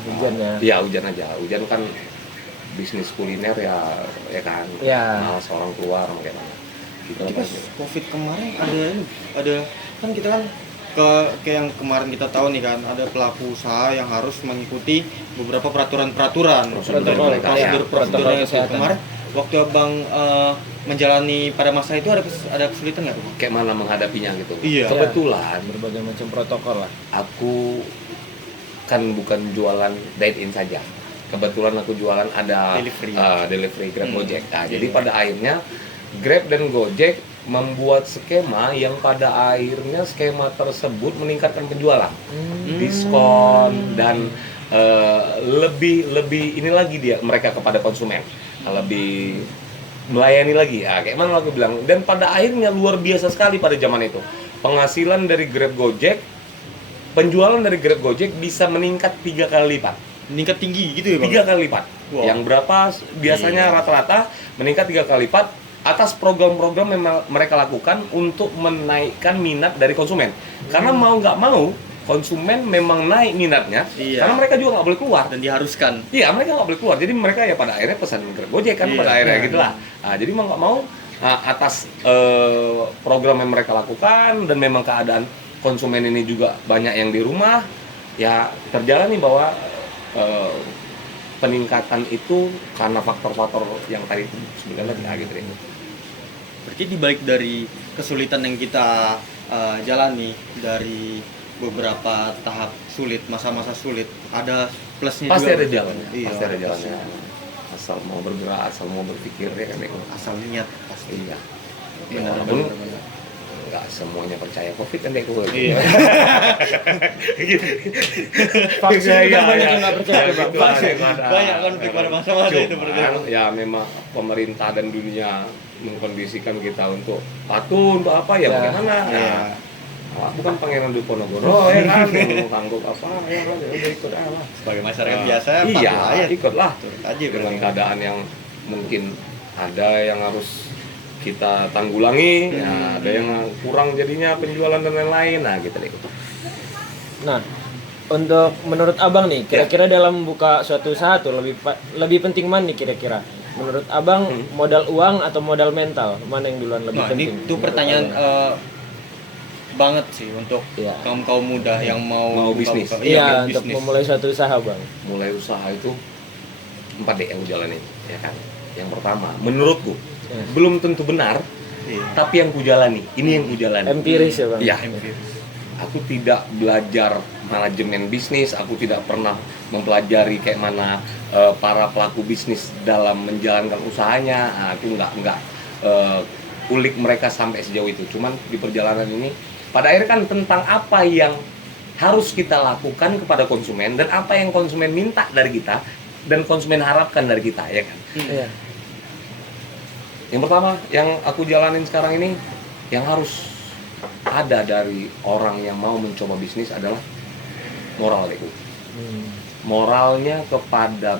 Hujan ya? Iya hujan aja. Hujan kan bisnis kuliner ya kan. Malas orang keluar bagaimana. Gitu pas COVID kemarin ada kan kita kan kayak yang kemarin kita tahu nih kan, ada pelaku usaha yang harus mengikuti beberapa peraturan protokol yang kemarin waktu abang menjalani pada masa itu ada kesulitan nggak tuh? Kayak mana menghadapinya gitu. Kebetulan berbagai macam protokol lah. Aku kan bukan jualan dine-in saja. Kebetulan aku jualan ada delivery Grab Gojek. Jadi pada akhirnya Grab dan Gojek membuat skema yang pada akhirnya skema tersebut meningkatkan penjualan, diskon dan lebih ini lagi mereka kepada konsumen, lebih melayani lagi. Kayak mana aku bilang, dan pada akhirnya luar biasa sekali pada zaman itu penghasilan dari Grab Gojek, penjualan dari Grab Gojek bisa meningkat 3 kali lipat. Meningkat tinggi gitu ya bang? 3 kali lipat. Yang berapa biasanya rata-rata meningkat 3 kali lipat atas program-program yang mereka lakukan untuk menaikkan minat dari konsumen. Karena mau nggak mau konsumen memang naik minatnya, karena mereka juga nggak boleh keluar dan diharuskan. Iya, mereka nggak boleh keluar, jadi mereka ya pada akhirnya pesan Grab Gojek kan pada akhirnya gitulah. Jadi mau nggak mau atas program yang mereka lakukan dan memang keadaan konsumen ini juga banyak yang di rumah, ya terjalani bahwa eh, peningkatan itu karena faktor-faktor yang tadi sebenarnya tadi gitu deh. Berarti dibalik dari kesulitan yang kita jalani, dari beberapa tahap sulit, masa-masa sulit, ada plusnya Pasti juga. ada jalannya, Iya, pasti ada jalannya. Asal mau bergerak, asal mau berpikir ya kan Deko. asal niat pasti. Iya. Benar, Walaupun benar, benar. nggak semuanya percaya COVID kan Deko. Iya. Vaksin Iya, juga banyak iya. yang nggak percaya Bang. Itu Vaksin. Banyak konflik pada masa-masa itu berarti. Ya memang pemerintah dan dunia mengkondisikan kita untuk patuh untuk apa ya, Ya. bagaimana Iya. bukan Pangeran Diponegoro ya kan yang sanggup apa ya kan, ya udah ikut aja lah. Sebagai masyarakat Nah, biasa, iya patuh aja. ikutlah Turut aja dengan berarti. keadaan yang mungkin ada yang harus kita tanggulangi, ya, ada yang kurang jadinya penjualan dan lain-lain, nah gitu deh. Nah, untuk menurut Abang nih, kira-kira dalam buka suatu usaha tuh lebih penting mana nih kira-kira? Menurut Abang modal uang atau modal mental? Mana yang duluan lebih Nah, penting? ini tuh pertanyaan banget sih untuk Iya. kaum muda yang mau bisnis. Iya, bisnis. untuk memulai suatu usaha, Bang. Mulai usaha itu 4D yang gue jalanin, ya kan. Yang pertama, menurutku belum tentu benar, Iya. tapi yang ku jalani, ini yang ku jalani. Empiris ya, Bang. Iya. Empiris. Aku tidak belajar manajemen bisnis, aku tidak pernah mempelajari kayak mana para pelaku bisnis dalam menjalankan usahanya. Nah, aku nggak ulik mereka sampai sejauh itu. Cuman di perjalanan ini, pada akhirnya kan tentang apa yang harus kita lakukan kepada konsumen dan apa yang konsumen minta dari kita dan konsumen harapkan dari kita, ya kan. Iya. Yang pertama, yang aku jalanin sekarang ini, yang harus ada dari orang yang mau mencoba bisnis adalah moral itu. Moralnya kepada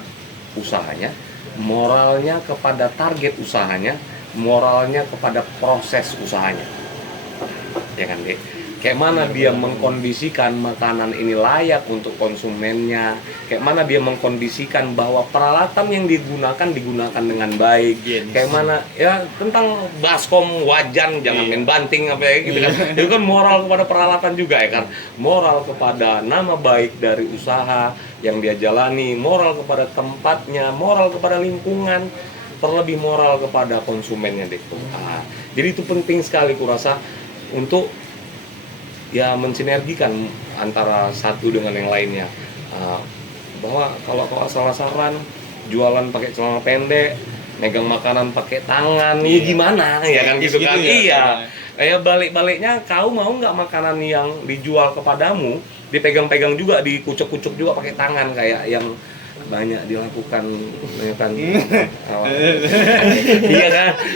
usahanya, moralnya kepada target usahanya, moralnya kepada proses usahanya. Ya kan, Dek? Kayak mana dia mengkondisikan makanan ini layak untuk konsumennya, kayak mana dia mengkondisikan bahwa peralatan yang digunakan dengan baik, kayak mana ya tentang baskom, wajan, jangan main banting apa ya gitu kan. Itu kan moral kepada peralatan juga ya kan, moral kepada nama baik dari usaha yang dia jalani, moral kepada tempatnya, moral kepada lingkungan, terlebih moral kepada konsumennya deh. Nah, jadi itu penting sekali kurasa untuk ya mensinergikan antara satu dengan yang lainnya. Bahwa kalau asal-asalan jualan pakai celana pendek, megang makanan pakai tangan, ya gimana ya kan gitu kan. Iya. Kayak balik-baliknya kau mau nggak makanan yang dijual kepadamu dipegang-pegang juga, dikucuk-kucuk juga pakai tangan kayak yang banyak dilakukan ya kan.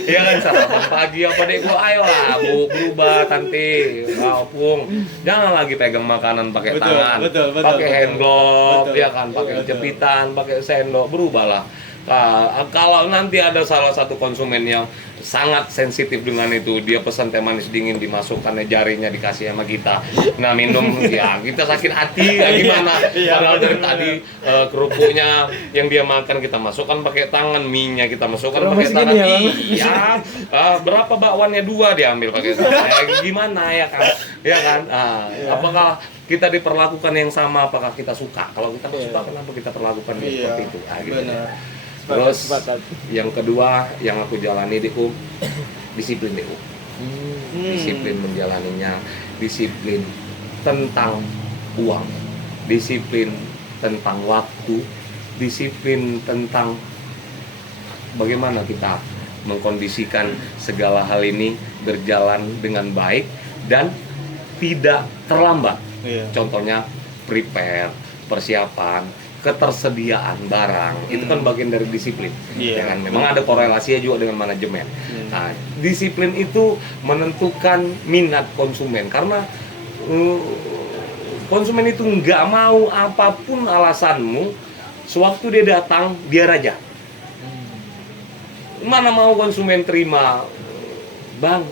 Iya kan sarapan pagi apa deh gua, ayolah Bu berubah tante Pung, jangan lagi pegang makanan pakai tangan, pakai hand glove ya kan, pakai jepitan, pakai sendok, berubahlah. Nah, kalau nanti ada salah satu konsumen yang sangat sensitif dengan itu, dia pesan teh manis dingin, dimasukkannya jarinya dikasih sama kita, nah minum, ya kita sakit hati ya gimana. Padahal dari tadi kerupuknya yang dia makan kita masukkan pakai tangan, mie-nya kita masukkan pakai tangan. Iya, berapa bakwannya 2 diambil pakai tangan, ya gimana ya kan. Apakah kita diperlakukan yang sama, apakah kita suka? Kalau kita nggak suka, kenapa kita perlakukan seperti itu? Gitu. Terus yang kedua yang aku jalani di disiplin di disiplin menjalaninya, disiplin tentang uang, disiplin tentang waktu, disiplin tentang bagaimana kita mengkondisikan segala hal ini berjalan dengan baik dan tidak terlambat. Contohnya prepare, persiapan, ketersediaan barang, itu kan bagian dari disiplin. Ya kan? Memang ada korelasinya juga dengan manajemen. Nah, disiplin itu menentukan minat konsumen, karena konsumen itu nggak mau apapun alasanmu, sewaktu dia datang dia raja. Mana mau konsumen terima, Bang,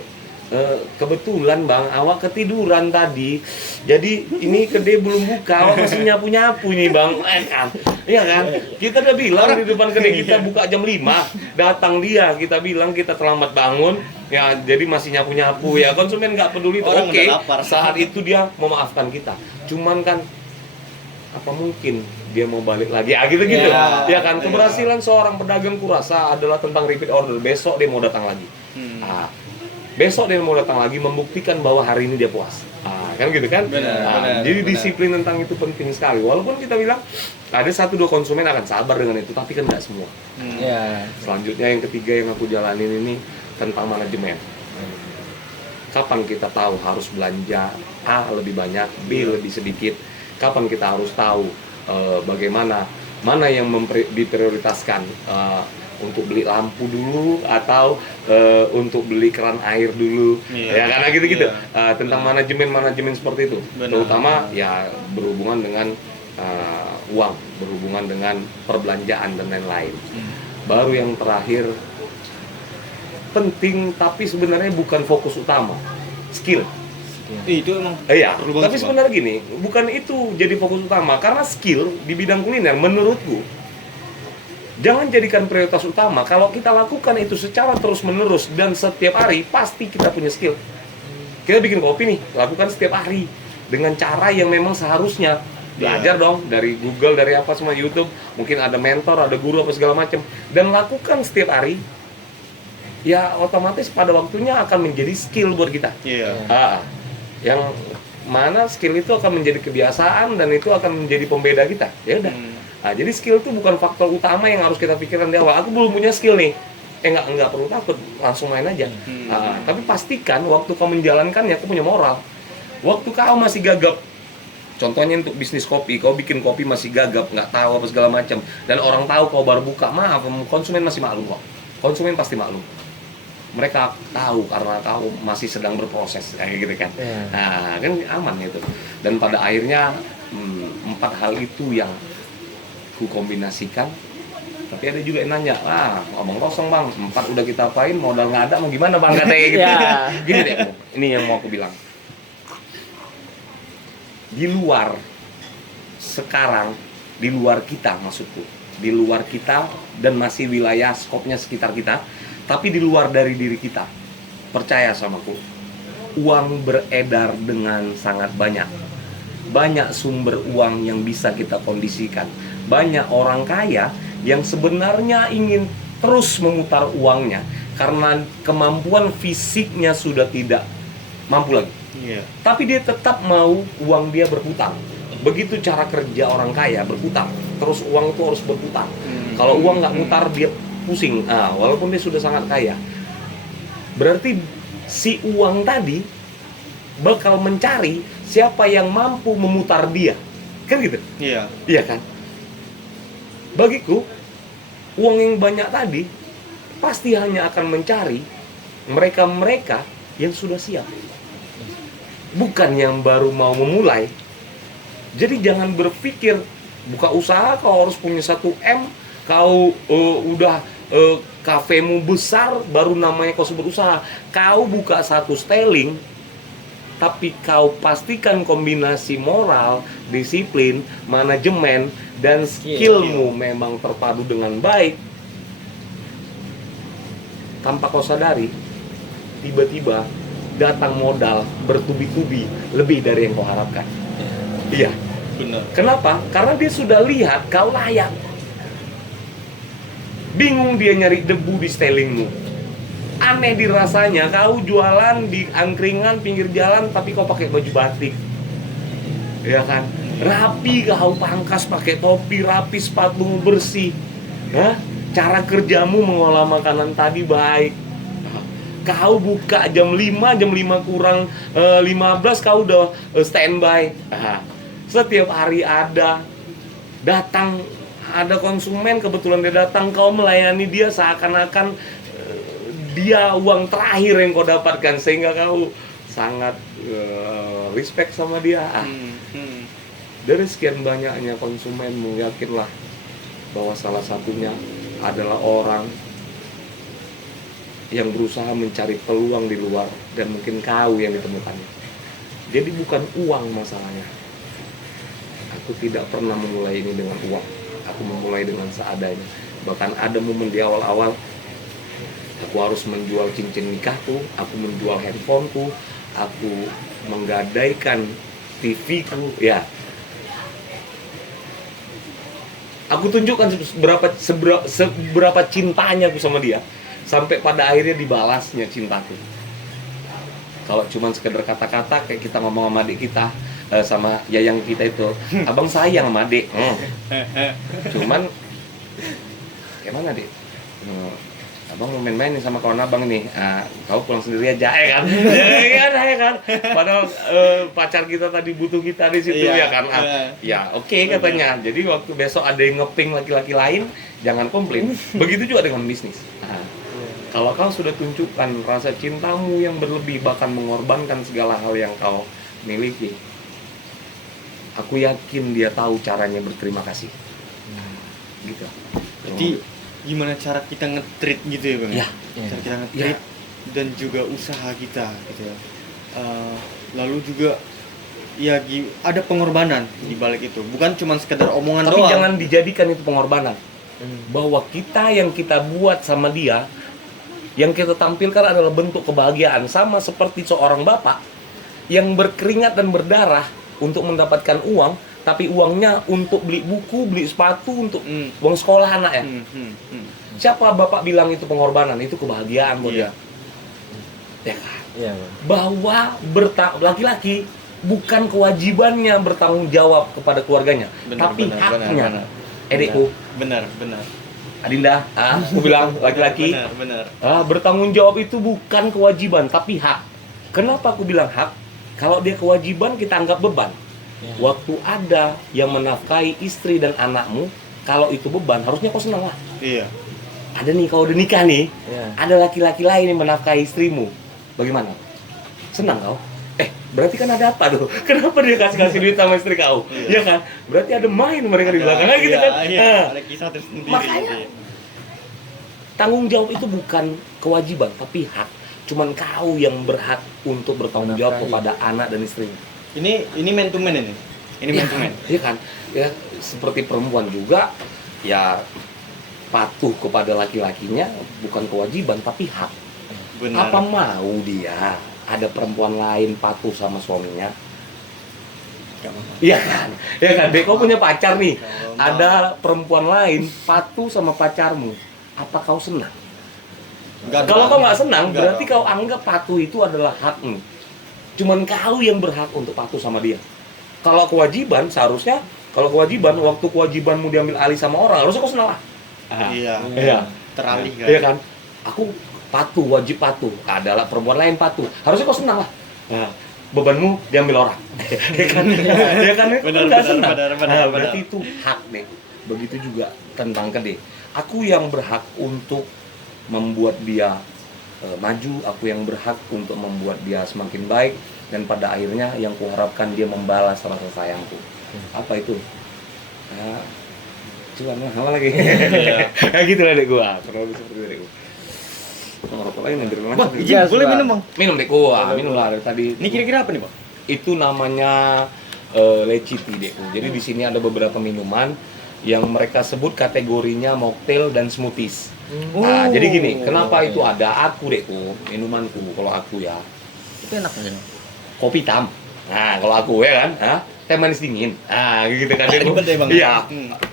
kebetulan Bang, awak ketiduran tadi, jadi ini kedai belum buka, awak masih nyapu-nyapu nih Bang, kan? Iya kan? Kita udah bilang di depan kedai kita buka jam 5, datang dia, kita bilang kita terlambat bangun, ya jadi masih nyapu-nyapu, ya konsumen nggak peduli, oke, saat itu dia memaafkan kita. Cuman kan apa mungkin dia mau balik lagi? Gitu. Ya kan, keberhasilan seorang pedagang kurasa adalah tentang repeat order. Besok dia mau datang lagi. Besok dia mau datang lagi membuktikan bahwa hari ini dia puas. Kan gitu kan? Jadi disiplin tentang itu penting sekali. Walaupun kita bilang ada 1-2 konsumen akan sabar dengan itu, tapi kan nggak semua. Selanjutnya yang ketiga yang aku jalanin ini tentang manajemen. Kapan kita tahu harus belanja A lebih banyak, B lebih sedikit. Kapan kita harus tahu bagaimana mana yang diprioritaskan untuk beli lampu dulu atau untuk beli keran air dulu, ya karena gitu-gitu. Tentang manajemen seperti itu, terutama ya berhubungan dengan uang, berhubungan dengan perbelanjaan dan lain-lain. Baru yang terakhir penting tapi sebenarnya bukan fokus utama, skill. Itu emang Iya, perlu banget tapi sih, Bang. sebenarnya gini, bukan itu jadi fokus utama karena skill di bidang kuliner menurutku jangan jadikan prioritas utama. Kalau kita lakukan itu secara terus-menerus dan setiap hari, pasti kita punya skill. Kita bikin kopi nih, lakukan setiap hari dengan cara yang memang seharusnya. Belajar dong dari Google, dari apa semua, YouTube, mungkin ada mentor, ada guru apa segala macam, dan lakukan setiap hari. Ya otomatis pada waktunya akan menjadi skill buat kita. Yang mana skill itu akan menjadi kebiasaan dan itu akan menjadi pembeda kita. Ya udah. Jadi skill itu bukan faktor utama yang harus kita pikirkan di awal. Aku belum punya skill nih. Enggak perlu takut, langsung main aja. Tapi pastikan waktu kau menjalankannya kau punya moral. Waktu kau masih gagap, contohnya untuk bisnis kopi, kau bikin kopi masih gagap, nggak tahu apa segala macam, dan orang tahu kau baru buka, maaf, konsumen masih maklum kok. Konsumen pasti maklum. Mereka tahu karena kau masih sedang berproses, kayak gitu kan. Kan aman itu. Dan pada akhirnya 4 hal itu yang ku kombinasikan. Tapi ada juga yang nanya, ngomong kosong bang, 4 udah kita apain, modal nggak ada, mau gimana bang, katanya gitu. Gini deh, ini yang mau aku bilang. Di luar sekarang, di luar kita maksudku, di luar kita dan masih wilayah skopnya sekitar kita, tapi di luar dari diri kita, percaya sama aku, uang beredar dengan sangat banyak. Banyak sumber uang yang bisa kita kondisikan. Banyak orang kaya yang sebenarnya ingin terus memutar uangnya karena kemampuan fisiknya sudah tidak mampu lagi. Tapi dia tetap mau uang dia berhutang. Begitu cara kerja orang kaya, berhutang. Terus uang itu harus berhutang. Kalau uang nggak mutar dia pusing, walaupun dia sudah sangat kaya. Berarti si uang tadi bakal mencari siapa yang mampu memutar dia, kan gitu? Iya kan? Bagiku, uang yang banyak tadi pasti hanya akan mencari mereka-mereka yang sudah siap, bukan yang baru mau memulai. Jadi jangan berpikir buka usaha kau harus punya 1 M, kau udah kafemu besar baru namanya kau sebut usaha. Kau buka 1 styling, tapi kau pastikan kombinasi moral, disiplin, manajemen, dan skillmu memang terpadu dengan baik. Tanpa kau sadari, tiba-tiba datang modal bertubi-tubi lebih dari yang kau harapkan. Iya. Benar. Kenapa? Karena dia sudah lihat kau layak. Bingung dia nyari debu di stylingmu. Aneh dirasanya, kau jualan di angkringan pinggir jalan tapi kau pakai baju batik. Ya kan? Rapi, kau pangkas pakai topi rapi, sepatumu bersih. Cara kerjamu mengolah makanan tadi baik. Kau buka jam 5 kurang 15 kau udah standby. Setiap hari ada datang, ada konsumen kebetulan dia datang, kau melayani dia seakan-akan dia uang terakhir yang kau dapatkan, sehingga kau sangat respect sama dia. Dari sekian banyaknya konsumenmu, yakinlah bahwa salah satunya adalah orang yang berusaha mencari peluang di luar dan mungkin kau yang ditemukannya. Jadi bukan uang masalahnya. Aku tidak pernah memulai ini dengan uang. Aku memulai dengan seadanya. Bahkan ada momen di awal-awal aku harus menjual cincin nikahku, aku menjual handphoneku, aku menggadaikan TV-ku, ya. Aku tunjukkan seberapa cintanya aku sama dia, sampai pada akhirnya dibalasnya cintaku. Kalau cuman sekedar kata-kata kayak kita ngomong sama adik kita, sama yayang kita itu, abang sayang sama adik. Cuman gimana dek? Abang mau main-main nih sama kawan abang nih, kau pulang sendiri aja, ya kan? Ya kan? Padahal pacar kita tadi butuh kita di situ, ya kan? Ya oke, katanya. Jadi waktu besok ada yang ngeping laki-laki lain, jangan komplain. Begitu juga dengan bisnis. Kalau kau sudah tunjukkan rasa cintamu yang berlebih, bahkan mengorbankan segala hal yang kau miliki, aku yakin dia tahu caranya berterima kasih. Gitu. Jadi gimana cara kita nge-treat gitu ya Bang? Ya. Cara kita nge-treat dan juga usaha kita gitu ya. Lalu juga ya ada pengorbanan di balik itu. Bukan cuma sekedar omongan Tapi doang. jangan dijadikan itu pengorbanan. Bahwa yang kita buat sama dia, yang kita tampilkan adalah bentuk kebahagiaan, sama seperti seorang bapak yang berkeringat dan berdarah untuk mendapatkan uang, tapi uangnya untuk beli buku, beli sepatu, untuk uang sekolah anak ya. Siapa bapak bilang itu pengorbanan? Itu kebahagiaan buat dia. Ya kan? Iya. Bahwa laki-laki bukan kewajibannya bertanggung jawab kepada keluarganya, tapi haknya. Edekku, Benar. Adinda, aku bilang laki-laki, Benar. bertanggung jawab itu bukan kewajiban, tapi hak. Kenapa aku bilang hak? Kalau dia kewajiban, kita anggap beban. Waktu ada yang menafkahi istri dan anakmu, kalau itu beban, harusnya kau senang lah. Iya. Ada nih, kau udah nikah nih, ada laki-laki lain yang menafkahi istrimu. Bagaimana? Senang kau? Berarti kan ada apa tuh? Kenapa dia kasih duit sama istri kau? Iya kan? Berarti ada main mereka di belakang, gitu kan? Iya, ada kisah tersendiri. Makanya tanggung jawab itu bukan kewajiban, tapi hak. Cuman kau yang berhak untuk bertanggung jawab kepada anak dan istrimu. Ini man to man ini. Ini man to man. Iya kan? Ya seperti perempuan juga, ya patuh kepada laki-lakinya bukan kewajiban tapi hak. Benar. Apa mau dia ada perempuan lain patuh sama suaminya? Iya kan? Ya kan? Kau punya pacar nih, ada perempuan lain patuh sama pacarmu. Apa kau senang? Kalau kau nggak senang, berarti kau anggap patuh itu adalah hakmu. Cuman kau yang berhak untuk patuh sama dia. Kalau kewajiban, seharusnya waktu kewajibanmu diambil alih sama orang, harusnya kau senang lah. Iya. Teralih kan. Iya kan? Aku patuh, wajib patuh. Adalah perempuan lain patuh. Harusnya kau senang lah. Bebanmu diambil orang. Iya kan? Iya kan? Benar. Berarti itu hak deh. Begitu juga tentang Kede. Aku yang berhak untuk membuat dia maju, aku yang berhak untuk membuat dia semakin baik, dan pada akhirnya yang kuharapkan dia membalas rasa sayangku. Apa itu? Cuman apa lagi? Kayak gitu lah dek gua. Kurang lebih seperti itu dek gua. Ngerokok lagi nanti rumah. Bang, izin boleh minum Bang? Minum dek gua, minum lah dari tadi. Ini kira-kira apa nih Bang? Itu namanya leciti dek. Jadi di sini ada beberapa minuman yang mereka sebut kategorinya mocktail dan smoothies. Nah, jadi gini, kenapa itu ada? Aku dekku, minumanku kalau aku ya. Itu enak kan? Kopi hitam. Nah, kalau aku ya kan, teh manis dingin. Gitu kan dekku. Iya.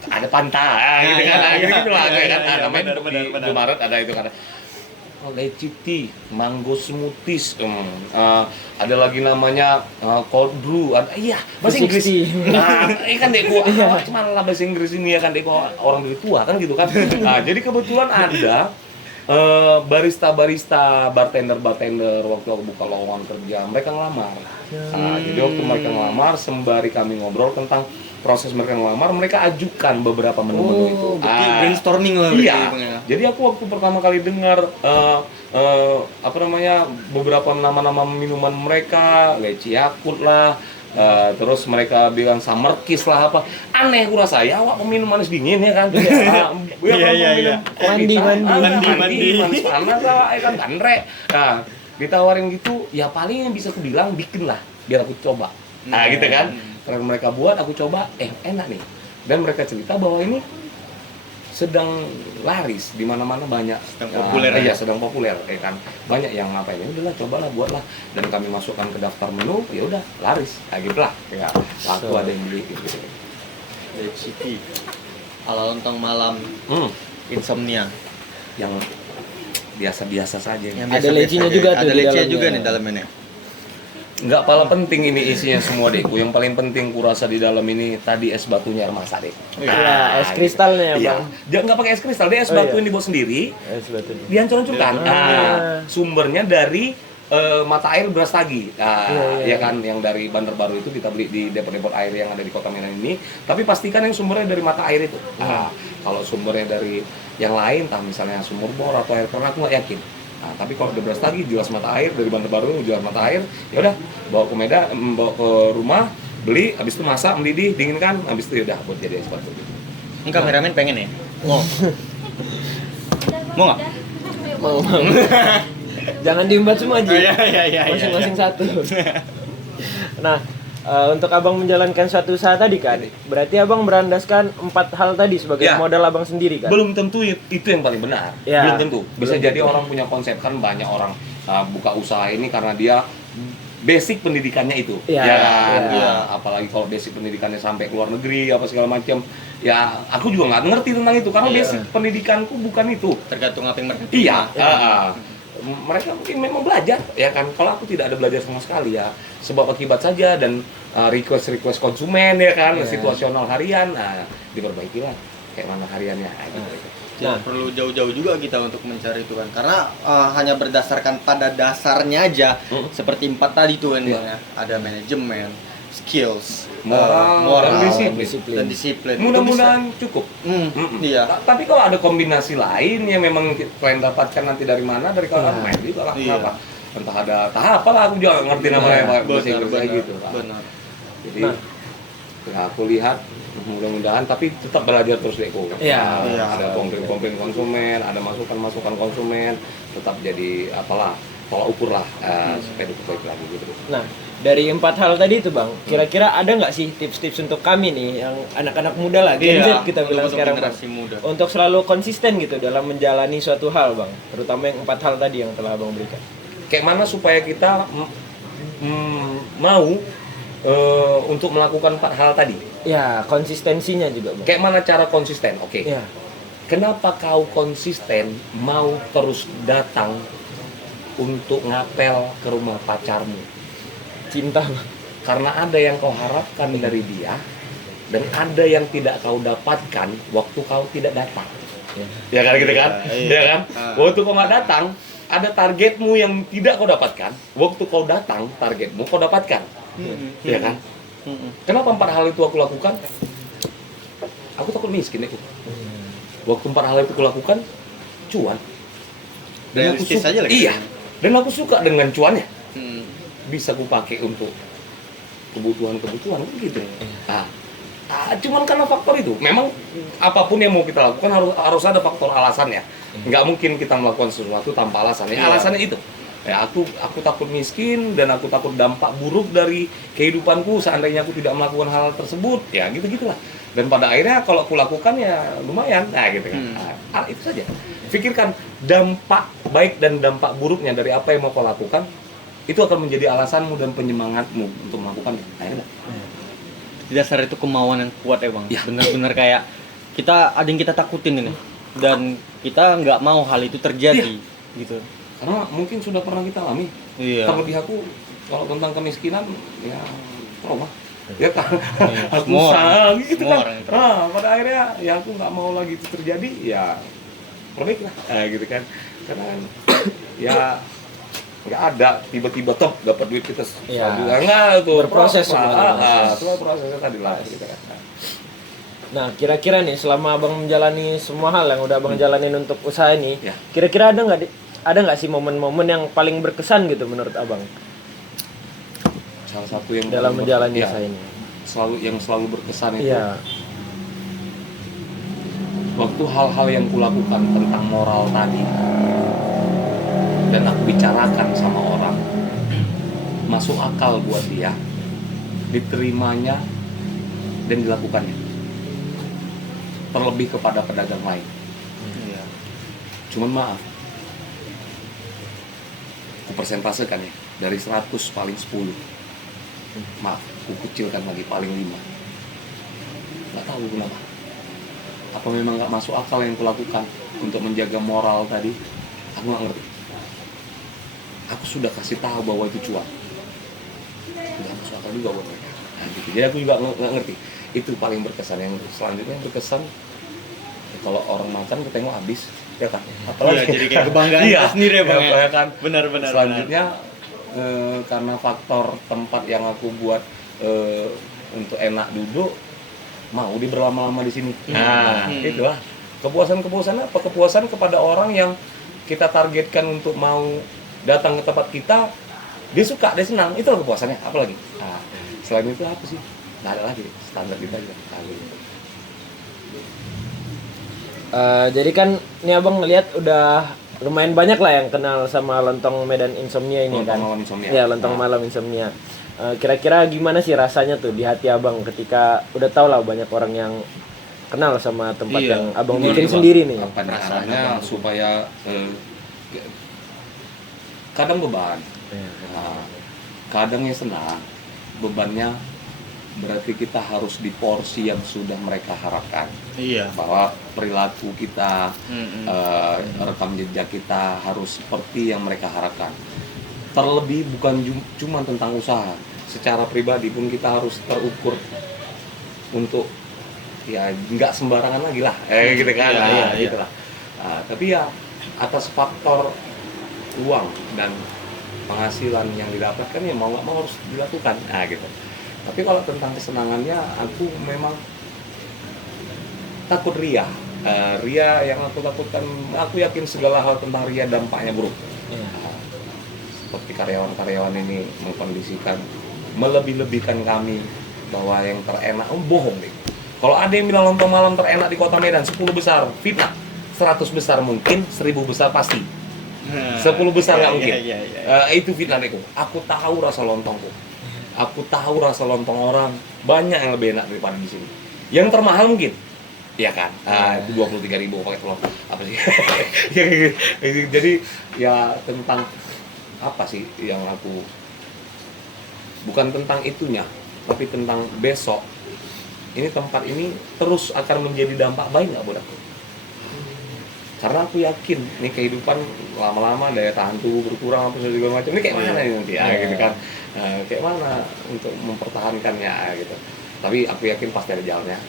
Ada Fanta, gitu kan. Gitu lah kayak kan. Namanya di Indomaret ada itu kan. Leciti, mango smoothies, ada lagi namanya cold brew, iya bahasa Inggris. Kan deko, cuma lah bahasa Inggris ini ya kan deko orang dari tua kan gitu kan. Nah jadi kebetulan ada barista, bartender waktu aku buka lowongan kerja, mereka ngelamar. Jadi waktu mereka ngelamar, sembari kami ngobrol tentang proses mereka ngelamar, mereka ajukan beberapa menu-menu itu. Brainstorming lah. Iya. Jadi aku waktu pertama kali dengar beberapa nama-nama minuman mereka, leci Yakult lah, terus mereka bilang summer kiss lah apa. Aneh aku rasa, ya awak peminum manis dingin ya kan. Iya. Mandi. Manis panas lah, ya kan gandrek. Nah, ditawarin gitu, ya paling yang bisa aku bilang bikin lah, biar aku coba. Nah, gitu kan. Karena mereka buat, aku coba, enak nih. Dan mereka cerita bahwa ini sedang laris, di mana-mana banyak. Sedang populer, ya kan. Banyak yang ngapain, udahlah cobalah, buatlah. Dan kami masukkan ke daftar menu, ya udah laris. Nah, gitu lah. Ya, laku ada yang beli gitu. Leciti. ala lontong malam, insomnia. Yang biasa-biasa saja. Yang Ada lecinya juga tuh ada di lecinya dalamnya. juga nih dalamnya. Nggak pala penting ini isinya semua dekku. Yang paling penting kurasa di dalam ini tadi es batunya air masa dek. Iya, es kristalnya ya, Iya. Bang. Dia nggak pakai es kristal, dia es Oh, batu iya. yang dibuat sendiri. Es batu. Dihancur-hancurkan. Ah. Sumbernya dari mata air Brastagi. Iya. Ya kan, yang dari Bandar Baru itu kita beli di depot-depot air yang ada di Kota Medan ini. Tapi pastikan yang sumbernya dari mata air itu. Kalau sumbernya dari yang lain, entah misalnya sumur bor atau air keran, aku nggak yakin. Tapi kalau di Brastagi jelas mata air, dari Bandar Baru jelas mata air. Ya udah, bawa ke Medan, bawa ke rumah, beli, habis itu masak, mendidih, dinginkan, habis itu ya udah buat jadi es batu. Ini kameramen pengen ya? Mau. Mau nggak? Mau. Jangan diembat semua aja. Iya. Masing-masing satu. Nah, untuk abang menjalankan suatu usaha tadi kan, berarti abang berandaskan 4 hal tadi sebagai Ya. modal abang sendiri kan? Belum tentu itu yang paling benar. Ya. Belum tentu. Bisa Belum jadi tentu. orang punya konsep, kan banyak orang buka usaha ini karena dia basic pendidikannya itu. Iya, Ya kan? iya. Apalagi kalau basic pendidikannya sampai ke luar negeri apa segala macam. Ya, aku juga nggak ngerti tentang itu karena Iya. basic pendidikanku bukan itu. Tergantung apa yang mereka Iya. terima. Mereka mungkin memang belajar, ya kan. Kalau aku tidak ada belajar sama sekali ya, sebab akibat saja dan request konsumen ya kan, Iya. situasional harian, diperbaikilah kayak mana hariannya gitu. Nah, perlu jauh-jauh juga kita untuk mencari itu kan, karena hanya berdasarkan pada dasarnya aja, seperti 4 tadi tuh kan, Iya. Bang, ya. Ada manajemen, skills, Moral, dan disiplin. dan disiplin. Itu Mudah-mudahan cukup. bisa. Iya. Tapi kalau ada kombinasi lain yang memang kalian dapatkan nanti dari mana, dari kalian main juga lah. Iya. Kenapa? Entah ada tahap lah, aku juga nggak ngerti namanya Pak, bahasa Inggris kayak benar, gitu. benar. Jadi Nah. ya aku lihat mudah-mudahan tapi tetap belajar terus Deko. Iya. Iya. Ada komplain konsumen, ada masukan konsumen, tetap jadi apalah tolak ukur lah supaya lebih baik lagi gitu. Nah, dari 4 hal tadi itu bang, kira-kira ada nggak sih tips-tips untuk kami nih, yang anak-anak muda lah, Gen Z kita bilang untuk sekarang bang, generasi muda. untuk selalu konsisten gitu dalam menjalani suatu hal bang, terutama yang 4 hal tadi yang telah abang berikan. Kayak mana supaya kita mau untuk melakukan 4 hal tadi? Ya, konsistensinya juga bang. Kayak mana cara konsisten? Oke. Ya, Kenapa kau konsisten mau terus datang untuk ngapel ke rumah pacarmu? cinta bang. Karena ada yang kau harapkan dari dia dan ada yang tidak kau dapatkan waktu kau tidak datang. Ya kan gitu kan? Iya. Ya kan? Waktu kau nggak datang, ada targetmu yang tidak kau dapatkan. Waktu kau datang, targetmu kau dapatkan. Ya kan? Kenapa 4 hal itu aku lakukan? Aku takut miskin itu. Waktu 4 hal itu aku lakukan, cuan. Dan aku Realistis suka, aja lagi. iya. Dan aku suka dengan cuannya. Hmm. Bisa aku pakai untuk kebutuhan kan gitu. Cuman karena faktor itu, memang apapun yang mau kita lakukan harus ada faktor alasannya. Nggak mungkin kita melakukan sesuatu tanpa alasan. Ya, Iya. alasannya itu. Ya, aku takut miskin dan aku takut dampak buruk dari kehidupanku seandainya aku tidak melakukan hal tersebut. Ya gitu-gitulah. Dan pada akhirnya kalau aku lakukan ya lumayan. Nah gitu kan. Itu saja. Pikirkan dampak baik dan dampak buruknya dari apa yang mau kau lakukan. Itu akan menjadi alasanmu dan penyemangatmu untuk melakukannya. Akhirnya. Di dasar itu kemauan yang kuat ya bang. Ya. Benar-benar kayak kita ada yang kita takutin ini dan kita nggak mau hal itu terjadi gitu. Karena mungkin sudah pernah kita alami. Iya. Terlebih aku kalau tentang kemiskinan ya trauma. Ya kan, aku Semua orang. sayang gitu Semua kan. orang itu. Pada akhirnya ya aku nggak mau lagi itu terjadi, ya perbaiki lah, gitu kan. Karena kan ya nggak ada tiba-tiba top dapat duit kita Ya. nggak tuh Berproses semua. semua prosesnya tadi lah gitu kan. Nah, kira-kira nih selama abang menjalani semua hal yang udah abang jalanin untuk usaha ini, Ya. kira-kira ada nggak sih momen-momen yang paling berkesan gitu menurut abang Salah satu yang dalam menjalani ya, usaha ini? selalu berkesan itu Iya. waktu hal-hal yang kulakukan tentang moral tadi dan aku bicarakan sama orang masuk akal buat dia, diterimanya dan dilakukannya, terlebih kepada pedagang lain. Iya. Cuman maaf, aku persentasekan ya, dari 100 paling 10, maaf, aku kecilkan lagi paling 5. Nggak tahu kenapa. Apa memang nggak masuk akal yang kulakukan untuk menjaga moral tadi? Aku nggak ngerti. Aku sudah kasih tahu bahwa itu cuan, nggak masuk akal juga buat mereka. Nah, gitu. Jadi aku juga nggak ngerti. Itu paling berkesan. Yang selanjutnya yang berkesan, ya kalau orang makan ketengok habis, ya kan? Iya, jadi kayak kebanggaan Iya, kita sendiri ya, Bang. ya kan? Benar. Selanjutnya karena faktor tempat yang aku buat untuk enak duduk, mau dia berlama-lama di sini. Nah, itulah kepuasan apa? Kepuasan kepada orang yang kita targetkan untuk mau datang ke tempat kita, dia suka, dia senang, itu kepuasannya. Apa lagi? Nah, selain itu apa sih? Nggak ada lagi, standar kita aja. Jadi kan ini abang ngelihat udah lumayan banyak lah yang kenal sama lontong Medan Insomnia ini Lontong kan. Malam Insomnia. Iya, lontong malam insomnia. Kira-kira gimana sih rasanya tuh di hati abang ketika udah tau lah banyak orang yang kenal sama tempat Iya, yang abang Gimana bikin tuh, Bang? sendiri nih? Apa nih Perasaan caranya abang. supaya kadang beban, Iya. nah, kadangnya senang, bebannya berarti kita harus di porsi yang sudah mereka harapkan, Iya. bahwa perilaku kita, Mm-mm. rekam jejak kita harus seperti yang mereka harapkan. Terlebih bukan cuma tentang usaha, secara pribadi pun kita harus terukur untuk ya nggak sembarangan lagi lah, gitu kan, Iya. gitu lah. Nah, tapi ya atas faktor uang dan penghasilan yang didapatkan ya mau nggak mau harus dilakukan, nah gitu. Tapi kalau tentang kesenangannya, aku memang takut ria. Ria yang aku takutkan, aku yakin segala hal tentang ria dampaknya buruk. Iya. Seperti karyawan-karyawan ini mengkondisikan, melebih-lebihkan kami bahwa yang terenak, bohong deh. Kalau ada yang bilang lontong malam terenak di kota Medan, 10 besar, fitnah. 100 besar mungkin, 1000 besar pasti. 10 besar nggak mungkin. Iya. Itu fitnah itu. Aku tahu rasa lontongku. Aku tahu rasa lontong orang. Banyak yang lebih enak daripada di sini. Yang termahal mungkin. Iya kan? Itu 23.000 pakai telur. Apa sih? Jadi ya tentang apa sih yang aku, bukan tentang itunya, tapi tentang besok ini tempat ini terus akan menjadi dampak baik nggak buat aku? Karena aku yakin nih kehidupan lama-lama daya tahan tubuh berkurang apa segala macam, ini kayak mana nih nanti ya, gitu kan. Kayak mana untuk mempertahankannya gitu. Tapi aku yakin pasti ada jalannya,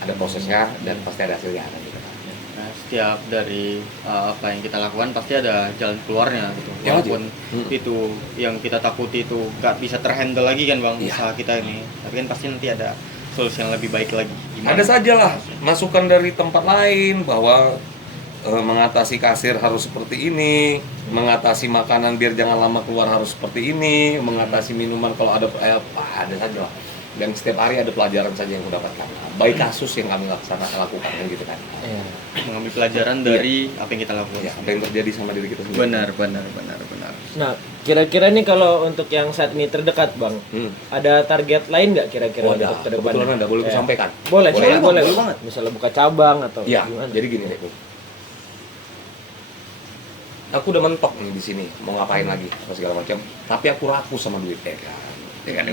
ada prosesnya, dan pasti ada hasilnya gitu kan. Nah, setiap dari apa yang kita lakukan pasti ada jalan keluarnya gitu. Ya, Walaupun itu yang kita takuti itu nggak bisa terhandle lagi kan, Bang, Iya. usaha kita ini. Tapi kan pasti nanti ada solusi yang lebih baik lagi. Ada sajalah masukan dari tempat lain bahwa mengatasi kasir harus seperti ini, mengatasi makanan biar jangan lama keluar harus seperti ini, mengatasi minuman kalau ada ada saja lah. Dan setiap hari ada pelajaran saja yang aku dapatkan. Baik kasus yang kami lakukan gitu kan. Iya. mengambil pelajaran dari apa yang kita lakukan. Ya, apa yang terjadi sama diri kita sendiri. Benar. Nah, kira-kira nih kalau untuk yang saat ini terdekat, Bang, ada target lain nggak kira-kira Ada, untuk kedepannya? kebetulan ada, boleh Ya. kusampaikan? Boleh, Boleh, boleh, boleh banget. Misalnya buka cabang atau Iya, gimana? jadi gini deh, Bu. Aku udah mentok nih di sini, mau ngapain lagi, apa segala macam. Tapi aku rakus sama duit, ya kan? Ya kan,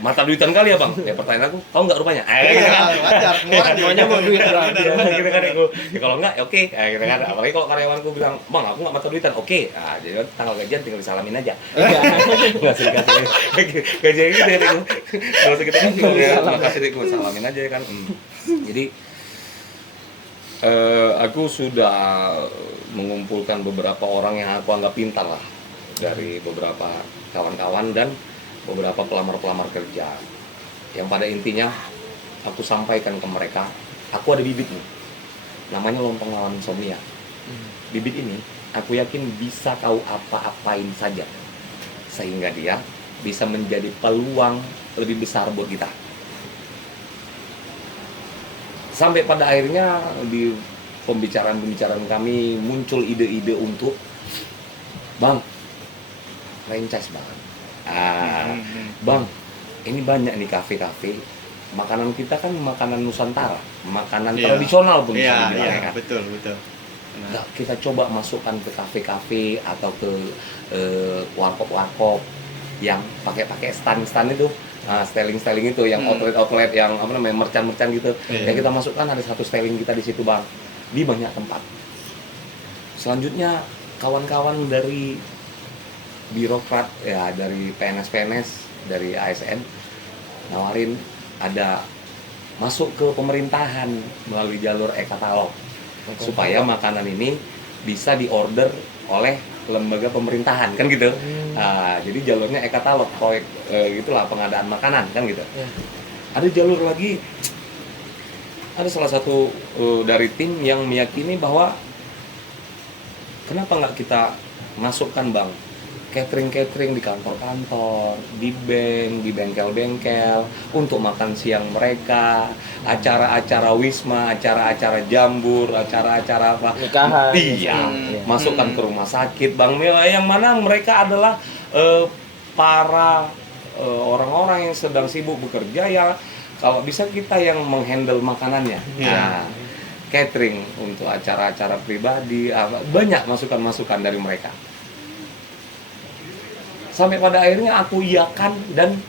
mata duitan kali ya, Bang. Ya pertanyaan aku, tahu nggak rupanya? Gitu kan? Wajar, semua orang Semuanya mau duit, Bang. Gitu kan, aku. Ya kalau nggak, ya oke. Gitu kan. Apalagi kalau karyawanku bilang, Bang, aku nggak mata duitan, oke. Nah, jadi tanggal gajian tinggal disalamin aja. Nggak usah dikasih. Gajian gitu ya, aku. Nggak usah kita kasih, makasih deh, gue salamin aja ya kan. Jadi aku sudah mengumpulkan beberapa orang yang aku anggap pintar lah, dari beberapa kawan-kawan dan beberapa pelamar-pelamar kerja, yang pada intinya aku sampaikan ke mereka, aku ada bibit nih, namanya lontong malam insomnia. Bibit ini aku yakin bisa kau apa-apain saja sehingga dia bisa menjadi peluang lebih besar buat kita. Sampai pada akhirnya di pembicaraan kami muncul ide-ide untuk, Bang, franchise Bang. Bang, ini banyak nih kafe-kafe. Makanan kita kan makanan Nusantara, makanan tradisional pun bisa dibilang, ya kan? Betul. Nggak, kita coba masukkan ke kafe-kafe atau ke warkop-warkop yang pakai stand-stand itu, styling itu yang outlet yang apa namanya merchant gitu. Iya. Yang kita masukkan ada satu styling kita di situ Bang, di banyak tempat. Selanjutnya kawan-kawan dari birokrat ya, dari PNS dari ASN nawarin ada masuk ke pemerintahan melalui jalur e-katalog supaya makanan ini bisa diorder oleh lembaga pemerintahan kan gitu. Jadi jalurnya e-katalog, proyek gitulah pengadaan makanan kan gitu. Ada jalur lagi, ada salah satu dari tim yang meyakini bahwa kenapa nggak kita masukkan Bang catering di kantor-kantor, di bank, di bengkel-bengkel untuk makan siang mereka, acara-acara wisma, acara-acara jambur, acara-acara apa? Nikahan. Iya, masukkan ke rumah sakit, Bang. Yang mana mereka adalah para orang-orang yang sedang sibuk bekerja ya. Kalau bisa kita yang menghandle makanannya. Nah, catering untuk acara-acara pribadi, banyak masukan-masukan dari mereka. Sampai pada akhirnya aku iakan dan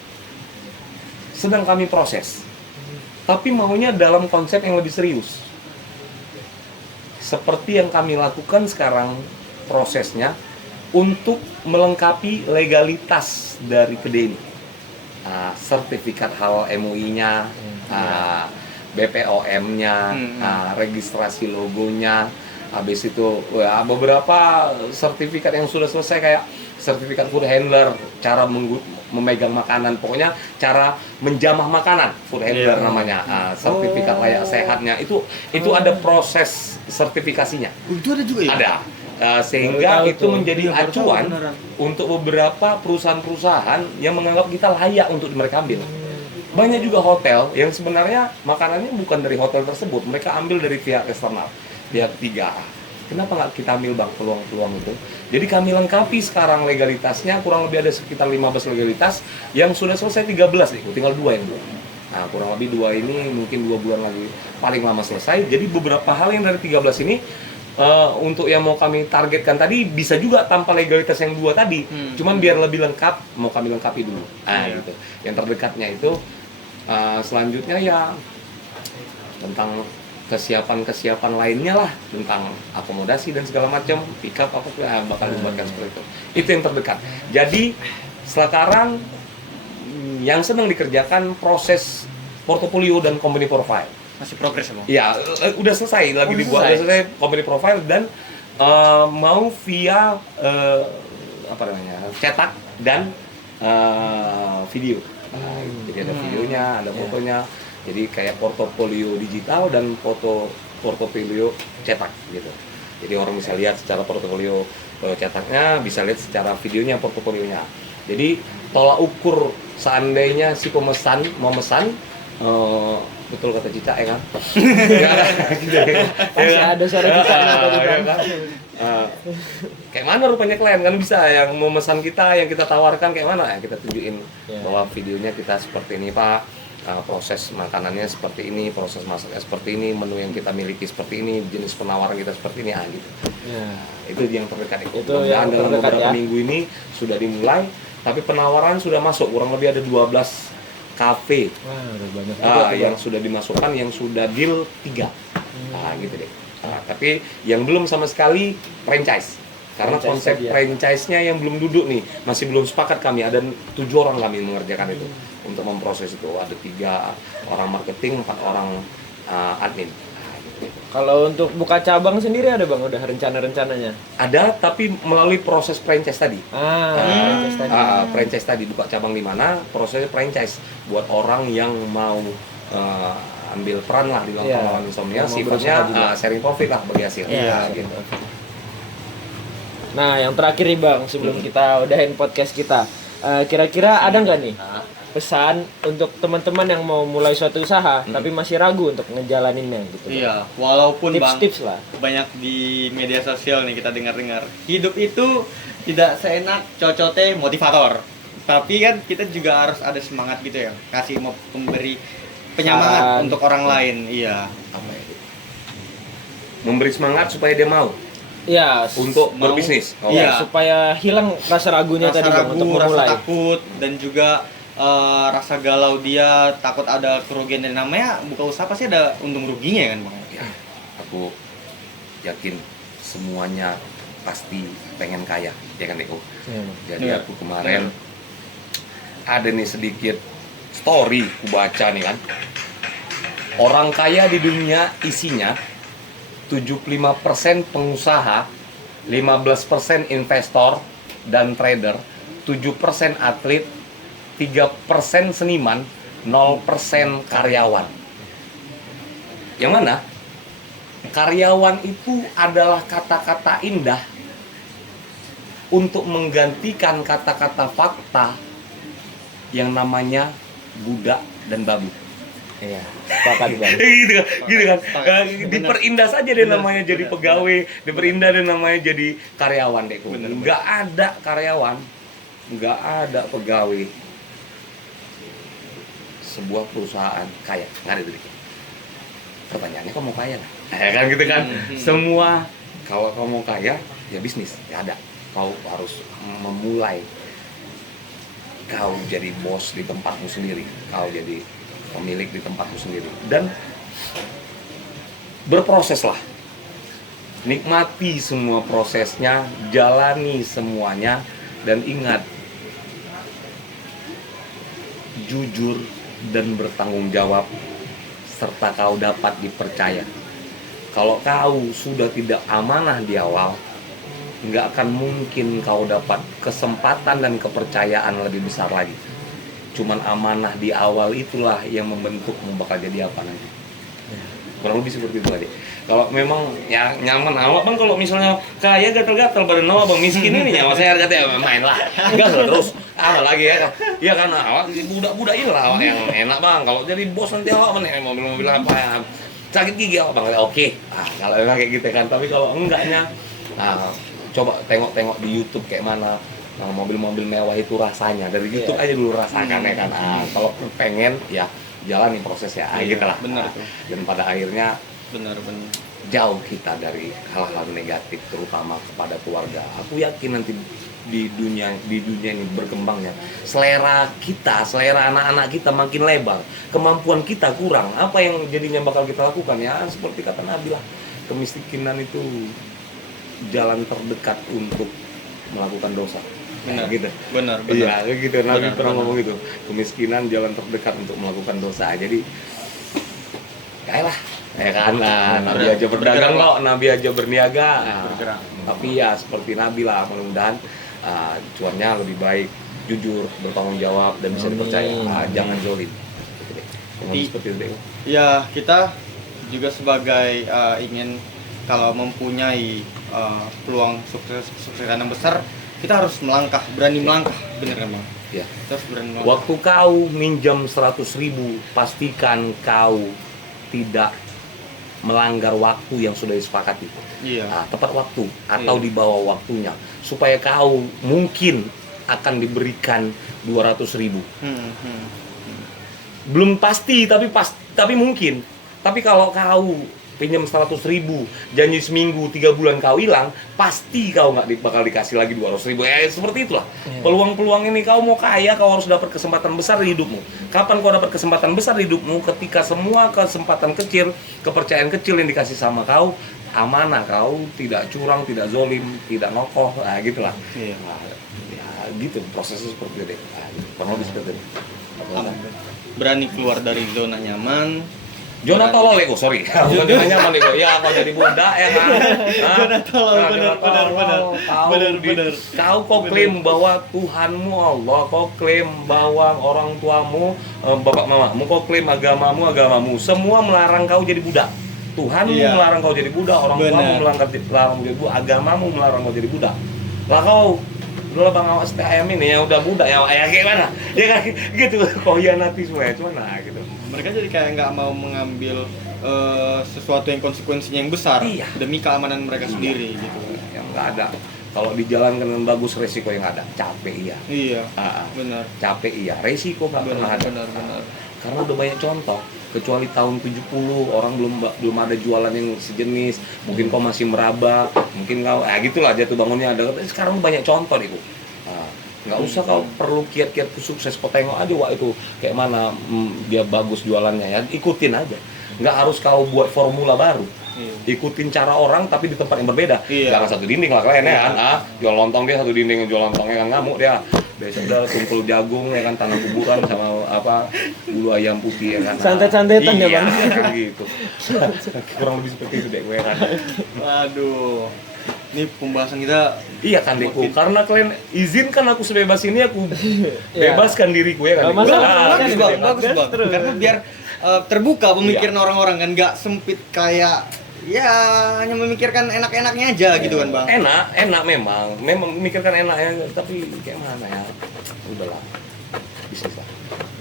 sedang kami proses. Tapi maunya dalam konsep yang lebih serius. Seperti yang kami lakukan sekarang prosesnya untuk melengkapi legalitas dari kedai ini. Sertifikat halal MUI-nya, BPOM-nya, registrasi logonya, habis itu beberapa sertifikat yang sudah selesai kayak sertifikat food handler, cara memegang makanan, pokoknya cara menjamah makanan, food handler namanya, sertifikat layak sehatnya, itu ada proses sertifikasinya. Itu ada juga ya? Ada. Sehingga itu menjadi acuan untuk beberapa perusahaan-perusahaan yang menganggap kita layak untuk mereka ambil. Banyak juga hotel yang sebenarnya makanannya bukan dari hotel tersebut, mereka ambil dari pihak eksternal, pihak ketiga. Kenapa nggak kita ambil Bang peluang-peluang itu? Jadi kami lengkapi sekarang legalitasnya, kurang lebih ada sekitar 15 legalitas yang sudah selesai 13 nih, tinggal 2 yang belum. Nah, kurang lebih 2 ini mungkin 2 bulan lagi paling lama selesai. Jadi beberapa hal yang dari 13 ini untuk yang mau kami targetkan tadi bisa juga tanpa legalitas yang 2 tadi. Cuman biar lebih lengkap mau kami lengkapi dulu. Gitu. Yang terdekatnya itu selanjutnya ya tentang kesiapan lainnya lah, tentang akomodasi dan segala macam, pick up apa bakal dibuatkan seperti itu. Itu yang terdekat. Jadi sekarang yang sedang dikerjakan proses portofolio dan company profile. Masih progres ya, Bang? Iya, udah selesai lagi dibuat, udah selesai company profile dan mau via apa namanya, cetak dan video. Jadi ada videonya, ada fotonya. Jadi kayak portofolio digital dan portofolio cetak gitu. Jadi orang bisa lihat secara portofolio cetaknya, bisa lihat secara videonya portofolionya. Jadi tolak ukur seandainya si pemesan mau mesan, betul kata Cica ya kan? Masih ada suara Cica tadi Bang. Kayak mana rupanya klien kan bisa yang mau mesan kita, yang kita tawarkan kayak mana ya, kita tunjukin bahwa videonya kita seperti ini Pak. Proses makanannya seperti ini, proses masaknya seperti ini, menu yang kita miliki seperti ini, jenis penawaran kita seperti ini, gitu. Itu yang terdekat itu. Yang dalam beberapa minggu ini sudah dimulai, tapi penawaran sudah masuk, kurang lebih ada 12 kafe yang sudah dimasukkan, yang sudah deal 3, gitu deh. Tapi yang belum sama sekali franchise. Karena konsep franchise-nya yang belum duduk nih, masih belum sepakat kami. Ada 7 orang kami mengerjakan itu untuk memproses itu. Ada 3 orang marketing, 4 orang admin. Kalau untuk buka cabang sendiri ada Bang, udah rencana-rencananya? Ada, tapi melalui proses franchise tadi. Franchise tadi buka cabang di mana? Prosesnya franchise buat orang yang mau ambil peran lah di dalam pengelolaan insomnia, sifatnya sharing profit lah bagi hasil. Gitu. Nah, yang terakhir nih Bang, sebelum kita udahin podcast kita, kira-kira ada nggak nih pesan untuk teman-teman yang mau mulai suatu usaha tapi masih ragu untuk ngejalaninnya gitu? Iya, walaupun tips-tips lah. Banyak di media sosial nih kita dengar-dengar, hidup itu tidak seenak cocote motivator. Tapi kan kita juga harus ada semangat gitu ya, kasih memberi penyemangat untuk orang lain. Iya. Memberi semangat supaya dia mau. Iya, untuk berbisnis. Supaya hilang rasa ragunya tadi Bang, untuk memulai. Rasa takut dan juga rasa galau dia, takut ada kerugian, dan namanya buka usaha pasti ada untung ruginya kan Bang? Ya, aku yakin semuanya pasti pengen kaya, ya kan Deko? Jadi Iya. aku kemarin ada nih sedikit story ku baca nih kan. Orang kaya di dunia isinya 75% pengusaha, 15% investor dan trader, 7% atlet, 3% seniman, 0% karyawan. Yang mana? Karyawan itu adalah kata-kata indah untuk menggantikan kata-kata fakta yang namanya budak dan babu. Iya, sepakat Bang. gitu kan. Benar. Diperindah saja deh Benar, namanya jadi benar, pegawai, diperindah deh namanya jadi karyawan deh. Benar, Nggak ada karyawan, nggak ada pegawai sebuah perusahaan kaya, nggak ada duit. Pertanyaannya kok mau kaya? Ya kan gitu kan. Semua kalau kamu mau kaya ya bisnis, ya ada. Kau harus memulai. Kau jadi bos di tempatmu sendiri, kau jadi pemilik di tempatmu sendiri, dan berproseslah. Nikmati semua prosesnya, jalani semuanya, dan ingat, jujur dan bertanggung jawab, serta kau dapat dipercaya. Kalau kau sudah tidak amanah di awal, nggak akan mungkin kau dapat kesempatan dan kepercayaan lebih besar lagi. Cuman amanah di awal itulah yang membentukmu bakal jadi apa nanti. Kurang lebih seperti itu tadi. Kalau memang ya nyaman awak Bang, kalau misalnya kaya gatal-gatal badan awak Bang, miskin ini nyawa saya harganya ya main lah. Gas lah terus. Apa lagi ya? Ya kan awak budak-budak ini lah awak yang enak Bang. Kalau jadi bos nanti awak mana mobil-mobil apa ya? Sakit gigi awak Bang. Oke. Kalau memang kayak gitu kan. Tapi kalau enggaknya coba tengok-tengok di YouTube kayak mana mobil-mobil mewah itu rasanya. Dari YouTube aja dulu rasakan ya kan. Kalau pengen ya jalani prosesnya, gitu lah. Benar. Dan pada akhirnya Benar. jauh kita dari hal-hal negatif, terutama kepada keluarga. Aku yakin nanti di dunia ini berkembangnya, selera kita, selera anak-anak kita makin lebar, kemampuan kita kurang. Apa yang jadinya bakal kita lakukan? Ya seperti kata Nabi lah, kemiskinan itu jalan terdekat untuk melakukan dosa. Benar. Gitu. Benar. Iya, kayak gitu. Nabi Benar, pernah benar. ngomong gitu. Kemiskinan jalan terdekat untuk melakukan dosa. Jadi, kayalah, ya kan. Nabi aja berdagang kok, Nabi aja berniaga. Bergerak. Tapi ya seperti Nabi lah, mudah-mudahan cuannya lebih baik, jujur, bertanggung jawab dan bisa dipercaya. Jangan zolim. Gitu deh. Seperti itu deh. Ya, kita juga sebagai ingin kalau mempunyai peluang sukses yang besar, kita harus melangkah, berani melangkah, bener kan Bang? Ya. Kita harus berani melangkah. Waktu kau minjam 100.000, pastikan kau tidak melanggar waktu yang sudah disepakati. Iya. Tepat waktu atau Iya. di bawah waktunya, supaya kau mungkin akan diberikan 200.000. Belum pasti, tapi mungkin. Tapi kalau kau pinjam 100.000, janji seminggu 3 bulan kau hilang, pasti kau nggak bakal dikasih lagi 200.000. Seperti itulah. Peluang-peluang ini, kau mau kaya, kau harus dapat kesempatan besar di hidupmu. Kapan kau dapat kesempatan besar di hidupmu? Ketika semua kesempatan kecil, kepercayaan kecil yang dikasih sama kau, amanah, kau tidak curang, tidak zolim, tidak ngokoh, gitulah. Iya. Ya gitu, prosesnya seperti itu deh. Kurang lebih seperti itu. Berani keluar dari zona nyaman. Zona tolol ya, sorry. Bukan zona nyaman nih, ya kalau jadi budak ya kan. Zona tolol, benar. Kau klaim bahwa Tuhanmu Allah, kau klaim bahwa orang tuamu, bapak mamamu, kau klaim agamamu. Semua melarang kau jadi budak. Tuhanmu melarang kau jadi budak, orang tuamu melarang kau jadi budak, agamamu melarang kau jadi budak. Lah kau udah Bang, awas ayam ini ya udah budak ya kayak mana? Ya kan gitu, kau hianati semua ya, cuman gitu. Mereka jadi kayak nggak mau mengambil sesuatu yang konsekuensinya yang besar demi keamanan mereka sendiri gitu. Yang nggak ada. Kalau dijalankan dengan bagus, resiko yang ada, capek iya. Iya. Benar. Capek iya, resiko nggak pernah ada. Benar. Karena udah banyak contoh. Kecuali tahun 70 orang belum ada jualan yang sejenis. Mungkin kau masih meraba, mungkin kau gitulah jatuh bangunnya ada. Sekarang banyak contoh nih, nggak nggak usah kau perlu kiat-kiatku sukses, kau tengok aja wah itu kayak mana dia bagus jualannya ya, ikutin aja. Nggak harus kau buat formula baru. Ikutin cara orang tapi di tempat yang berbeda. Jangan satu dinding lah kalian ya kan. Jual lontong dia satu dinding, jual lontongnya kan ngamuk dia. Besok udah kumpul jagung ya kan, tanam kuburan sama bulu ayam putih ya kan. Santet-santetan ya Bang. Iya gitu. Kurang lebih seperti itu deh gue kan. Waduh. Ini pembahasan kita Iya kan Deku, karena kalian izinkan aku sebebas ini, aku bebaskan diriku ya kan. Nggak masalah. bagus bang, bagus bang. Terus. Karena biar terbuka pemikiran orang-orang kan, nggak sempit kayak ya hanya memikirkan enak-enaknya aja gitu kan bang. Enak memang memikirkan enaknya, tapi kayak mana ya, udahlah, bisnis lah,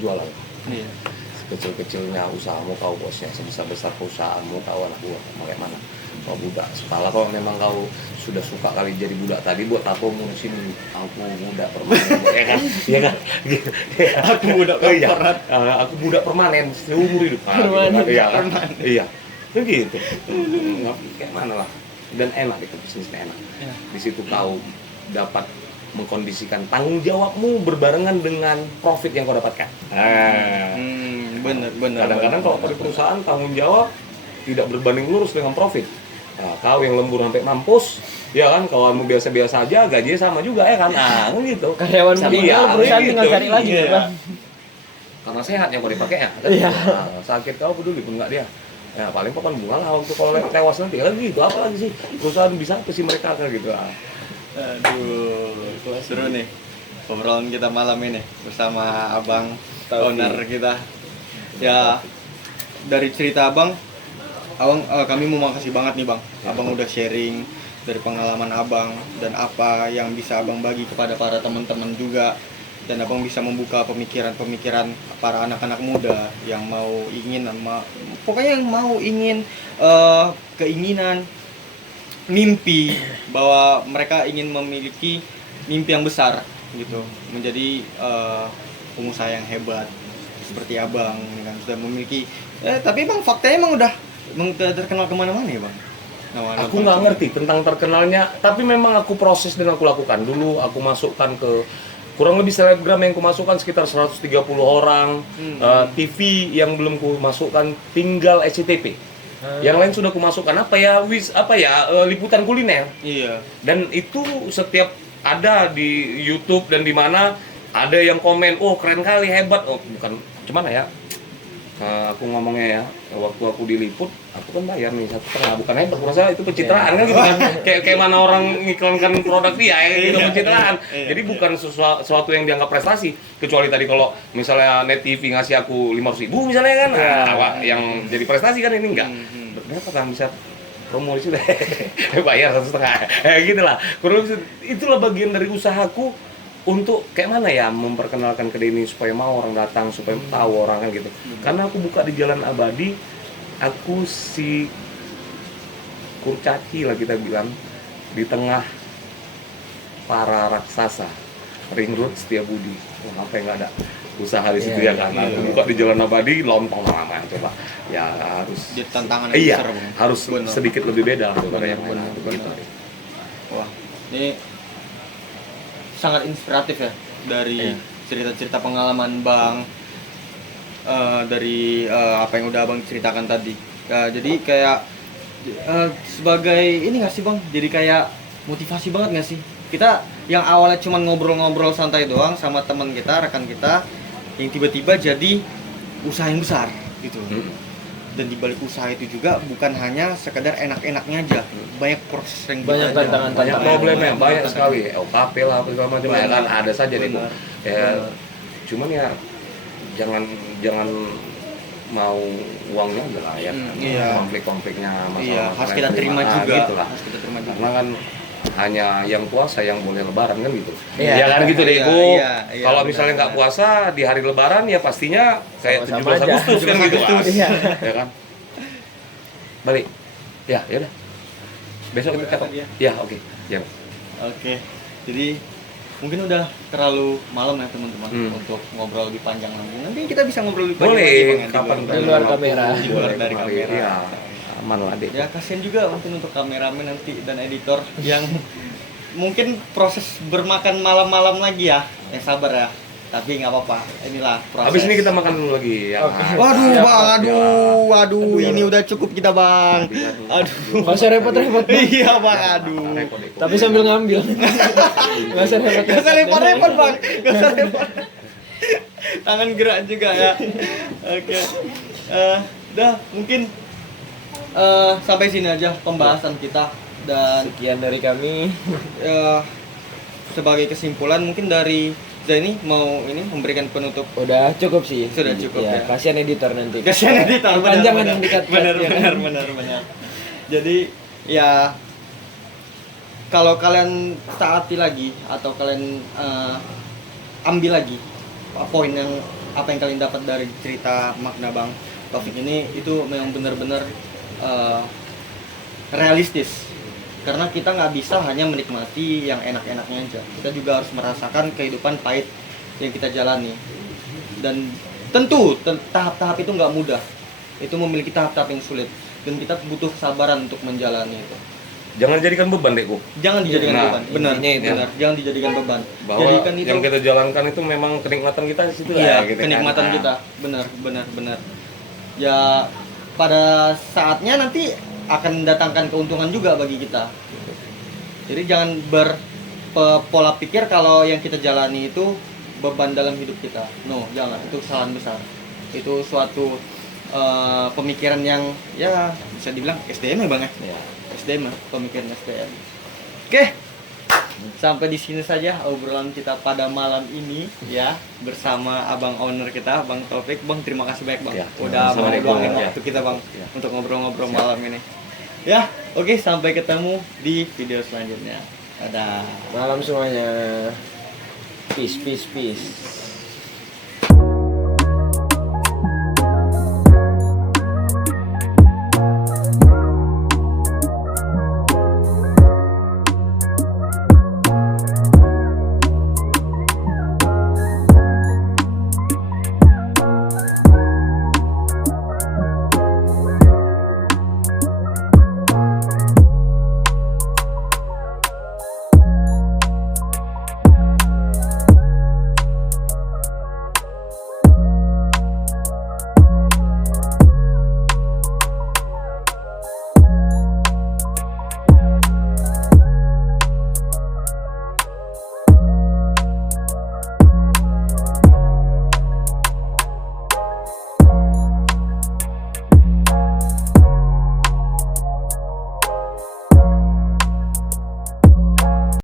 jualan. Iya. Kecil-kecilnya usahamu kau bosnya, sebesar-besar perusahaanmu kau anak buah, mau kayak mana. Kau budak, setelah kalau memang kau sudah suka kali jadi budak tadi, buat apa mau sini? Aku budak permanen, ya kan? Iya kan? Aku budak korporat. Aku budak permanen seumur hidup. Permanen. Iya kan? Iya. Kan gitu. Kayak mana lah? Dan enak itu, bisnisnya enak. Ya. Di situ kau dapat mengkondisikan tanggung jawabmu berbarengan dengan profit yang kau dapatkan. Bener. Kadang-kadang kalau di perusahaan tanggung jawab tidak berbanding lurus dengan profit. Nah, kau yang lembur sampai mampus, ya kan, kalau kamu biasa-biasa aja, gajinya sama juga ya kan, kan gitu. Karyawan meninggal, perusahaan tinggal cari lagi ya Bang. Karena sehatnya kalau dipakai ya, kan? Iya. Nah, sakit kau peduli pun nggak dia. Ya paling papan bunga lah waktu kalau tewas nanti ya gitu, apa lagi sih perusahaan bisa apa sih mereka kan gitu. Aduh, seru nih obrolan kita malam ini bersama Abang owner kita. Ya dari cerita Abang, kami mau makasih banget nih Bang. Abang udah sharing dari pengalaman Abang dan apa yang bisa Abang bagi kepada para teman-teman juga. Dan Abang bisa membuka pemikiran-pemikiran para anak-anak muda yang pokoknya yang mau ingin keinginan, mimpi bahwa mereka ingin memiliki mimpi yang besar gitu, menjadi pengusaha yang hebat seperti Abang kan, sudah memiliki tapi Bang faktanya emang udah terkenal kemana-mana ya Bang. Aku nggak ngerti tentang terkenalnya, tapi memang aku proses dan aku lakukan. Dulu aku masukkan ke kurang lebih selebgram yang kumasukkan sekitar 130 orang, TV yang belum kumasukkan tinggal SCTV. Yang lain sudah kumasukkan liputan kuliner. Iya. Dan itu setiap ada di YouTube dan di mana ada yang komen, oh keren kali, hebat. Oh bukan, cuman ya aku ngomongnya ya, waktu aku diliput, aku kan bayar nih 1,5, bukan hebat, merasa itu pencitraan kan gitu kan, kayak mana orang ngiklankan produk dia ya gitu, pencitraan. Jadi bukan sesuatu yang dianggap prestasi, kecuali tadi kalau misalnya Net TV ngasih aku 500.000 misalnya kan, yang jadi prestasi kan, ini enggak. Berapa kan bisa promo di situ, bayar 1,5, gitulah. Kurang lebih itulah bagian dari usahaku untuk kayak mana ya memperkenalkan kedai ini supaya mau orang datang, supaya tahu orang kan gitu. Karena aku buka di Jalan Abadi, aku si kurcaci lah kita bilang, di tengah para raksasa, Ring Road Setiabudi. Wah, apa yang nggak ada usaha di situ ya kan? Aku buka di Jalan Abadi, lontong namanya coba. Ya harus. Jadi tantangan yang besar Bang. Harus sedikit lebih beda daripada yang lain. Gitu. Wah, ini sangat inspiratif ya dari cerita-cerita pengalaman Bang, dari apa yang udah Abang ceritakan tadi. Jadi kayak sebagai ini nggak sih Bang? Jadi kayak motivasi banget nggak sih? Kita yang awalnya cuma ngobrol-ngobrol santai doang sama teman kita, rekan kita, yang tiba-tiba jadi usaha yang besar gitu. Dan di balik usaha itu juga bukan hanya sekedar enak-enaknya aja, banyak proses yang Banyak tantangan, banyak problemnya, banyak sekali. LKP lah, segala macam ya kan, ada saja deh. Ya, cuman ya jangan mau uangnya aja lah ya. Konflik-konfliknya masalah. Harus kita terima juga. Gitu lah. Harus kita terima juga. Karena kan hanya yang puasa yang boleh lebaran kan gitu. Iya. Ya kan gitu deh Iya, Bu. iya, Kalau misalnya nggak puasa di hari lebaran ya pastinya kayak 17 Sama-sama aja. Agustus kan gitu. Iya. Ya kan. Balik. Ya udah. Besok kita ketemu. Ya, oke. Ya. Oke. Jadi mungkin udah terlalu malam ya teman-teman untuk ngobrol lebih panjang lagi. Nanti kita bisa ngobrol lebih panjang lagi, Bang, Boleh ya, kapan di luar kamera. Di luar dari kamera. Iya. Aman lah deh. Ya kasihan juga mungkin untuk kameramen nanti dan editor yang mungkin proses bermakan malam-malam lagi ya. yang sabar ya. Tapi nggak apa-apa, inilah proses. Habis ini kita makan dulu lagi ya. Oke. Waduh Siap, bang, aduh, Aduh. ini udah cukup kita bang. Aduh, Nggak usah repot-repot. Bang. iya bang, aduh. Tapi sambil ngambil. Nggak usah repot-repot. Gak usah repot-repot bang, gak usah repot. Tangan gerak juga ya. Oke, dah mungkin sampai sini aja pembahasan kita dan Sekian dari kami. sebagai kesimpulan mungkin dari Zaini mau ini memberikan penutup. Udah cukup sih. Sudah cukup ya. Kasihan editor nanti. Kasihan editor, Panjangan yang dikat. benar. Jadi ya kalau kalian taati lagi atau kalian ambil lagi poin yang apa yang kalian dapat dari cerita makna Bang Taufik ini, itu memang benar-benar realistis. Karena kita nggak bisa hanya menikmati yang enak-enaknya aja, kita juga harus merasakan kehidupan pahit yang kita jalani. Dan tentu tahap-tahap itu nggak mudah, itu memiliki tahap-tahap yang sulit, dan kita butuh kesabaran untuk menjalani itu. Jangan jadikan beban, Dekku. Jangan dijadikan Nah, beban, benar, intinya itu. benar. Jangan dijadikan beban. Bahwa Jadikan itu yang kita jalankan itu memang kenikmatan kita di situ iya, ya, gitu kan. kenikmatan Nah, kita, benar. Ya pada saatnya nanti akan mendatangkan keuntungan juga bagi kita. Jadi jangan berpola pikir kalau yang kita jalani itu beban dalam hidup kita. No, jangan. Itu kesalahan besar. Itu suatu pemikiran yang ya bisa dibilang SDM ya Bang ya. Ya. SDM, pemikiran SDM. Oke. Sampai di sini saja obrolan kita pada malam ini ya, bersama abang owner kita, Bang Taufik. Bang, terima kasih banyak Bang. Ya, Udah mau Assalamualaikum. luangin Ya. waktu kita Bang Ya. untuk ngobrol-ngobrol malam ini. Ya, oke, sampai ketemu di video selanjutnya. Dadah. Malam semuanya. Peace.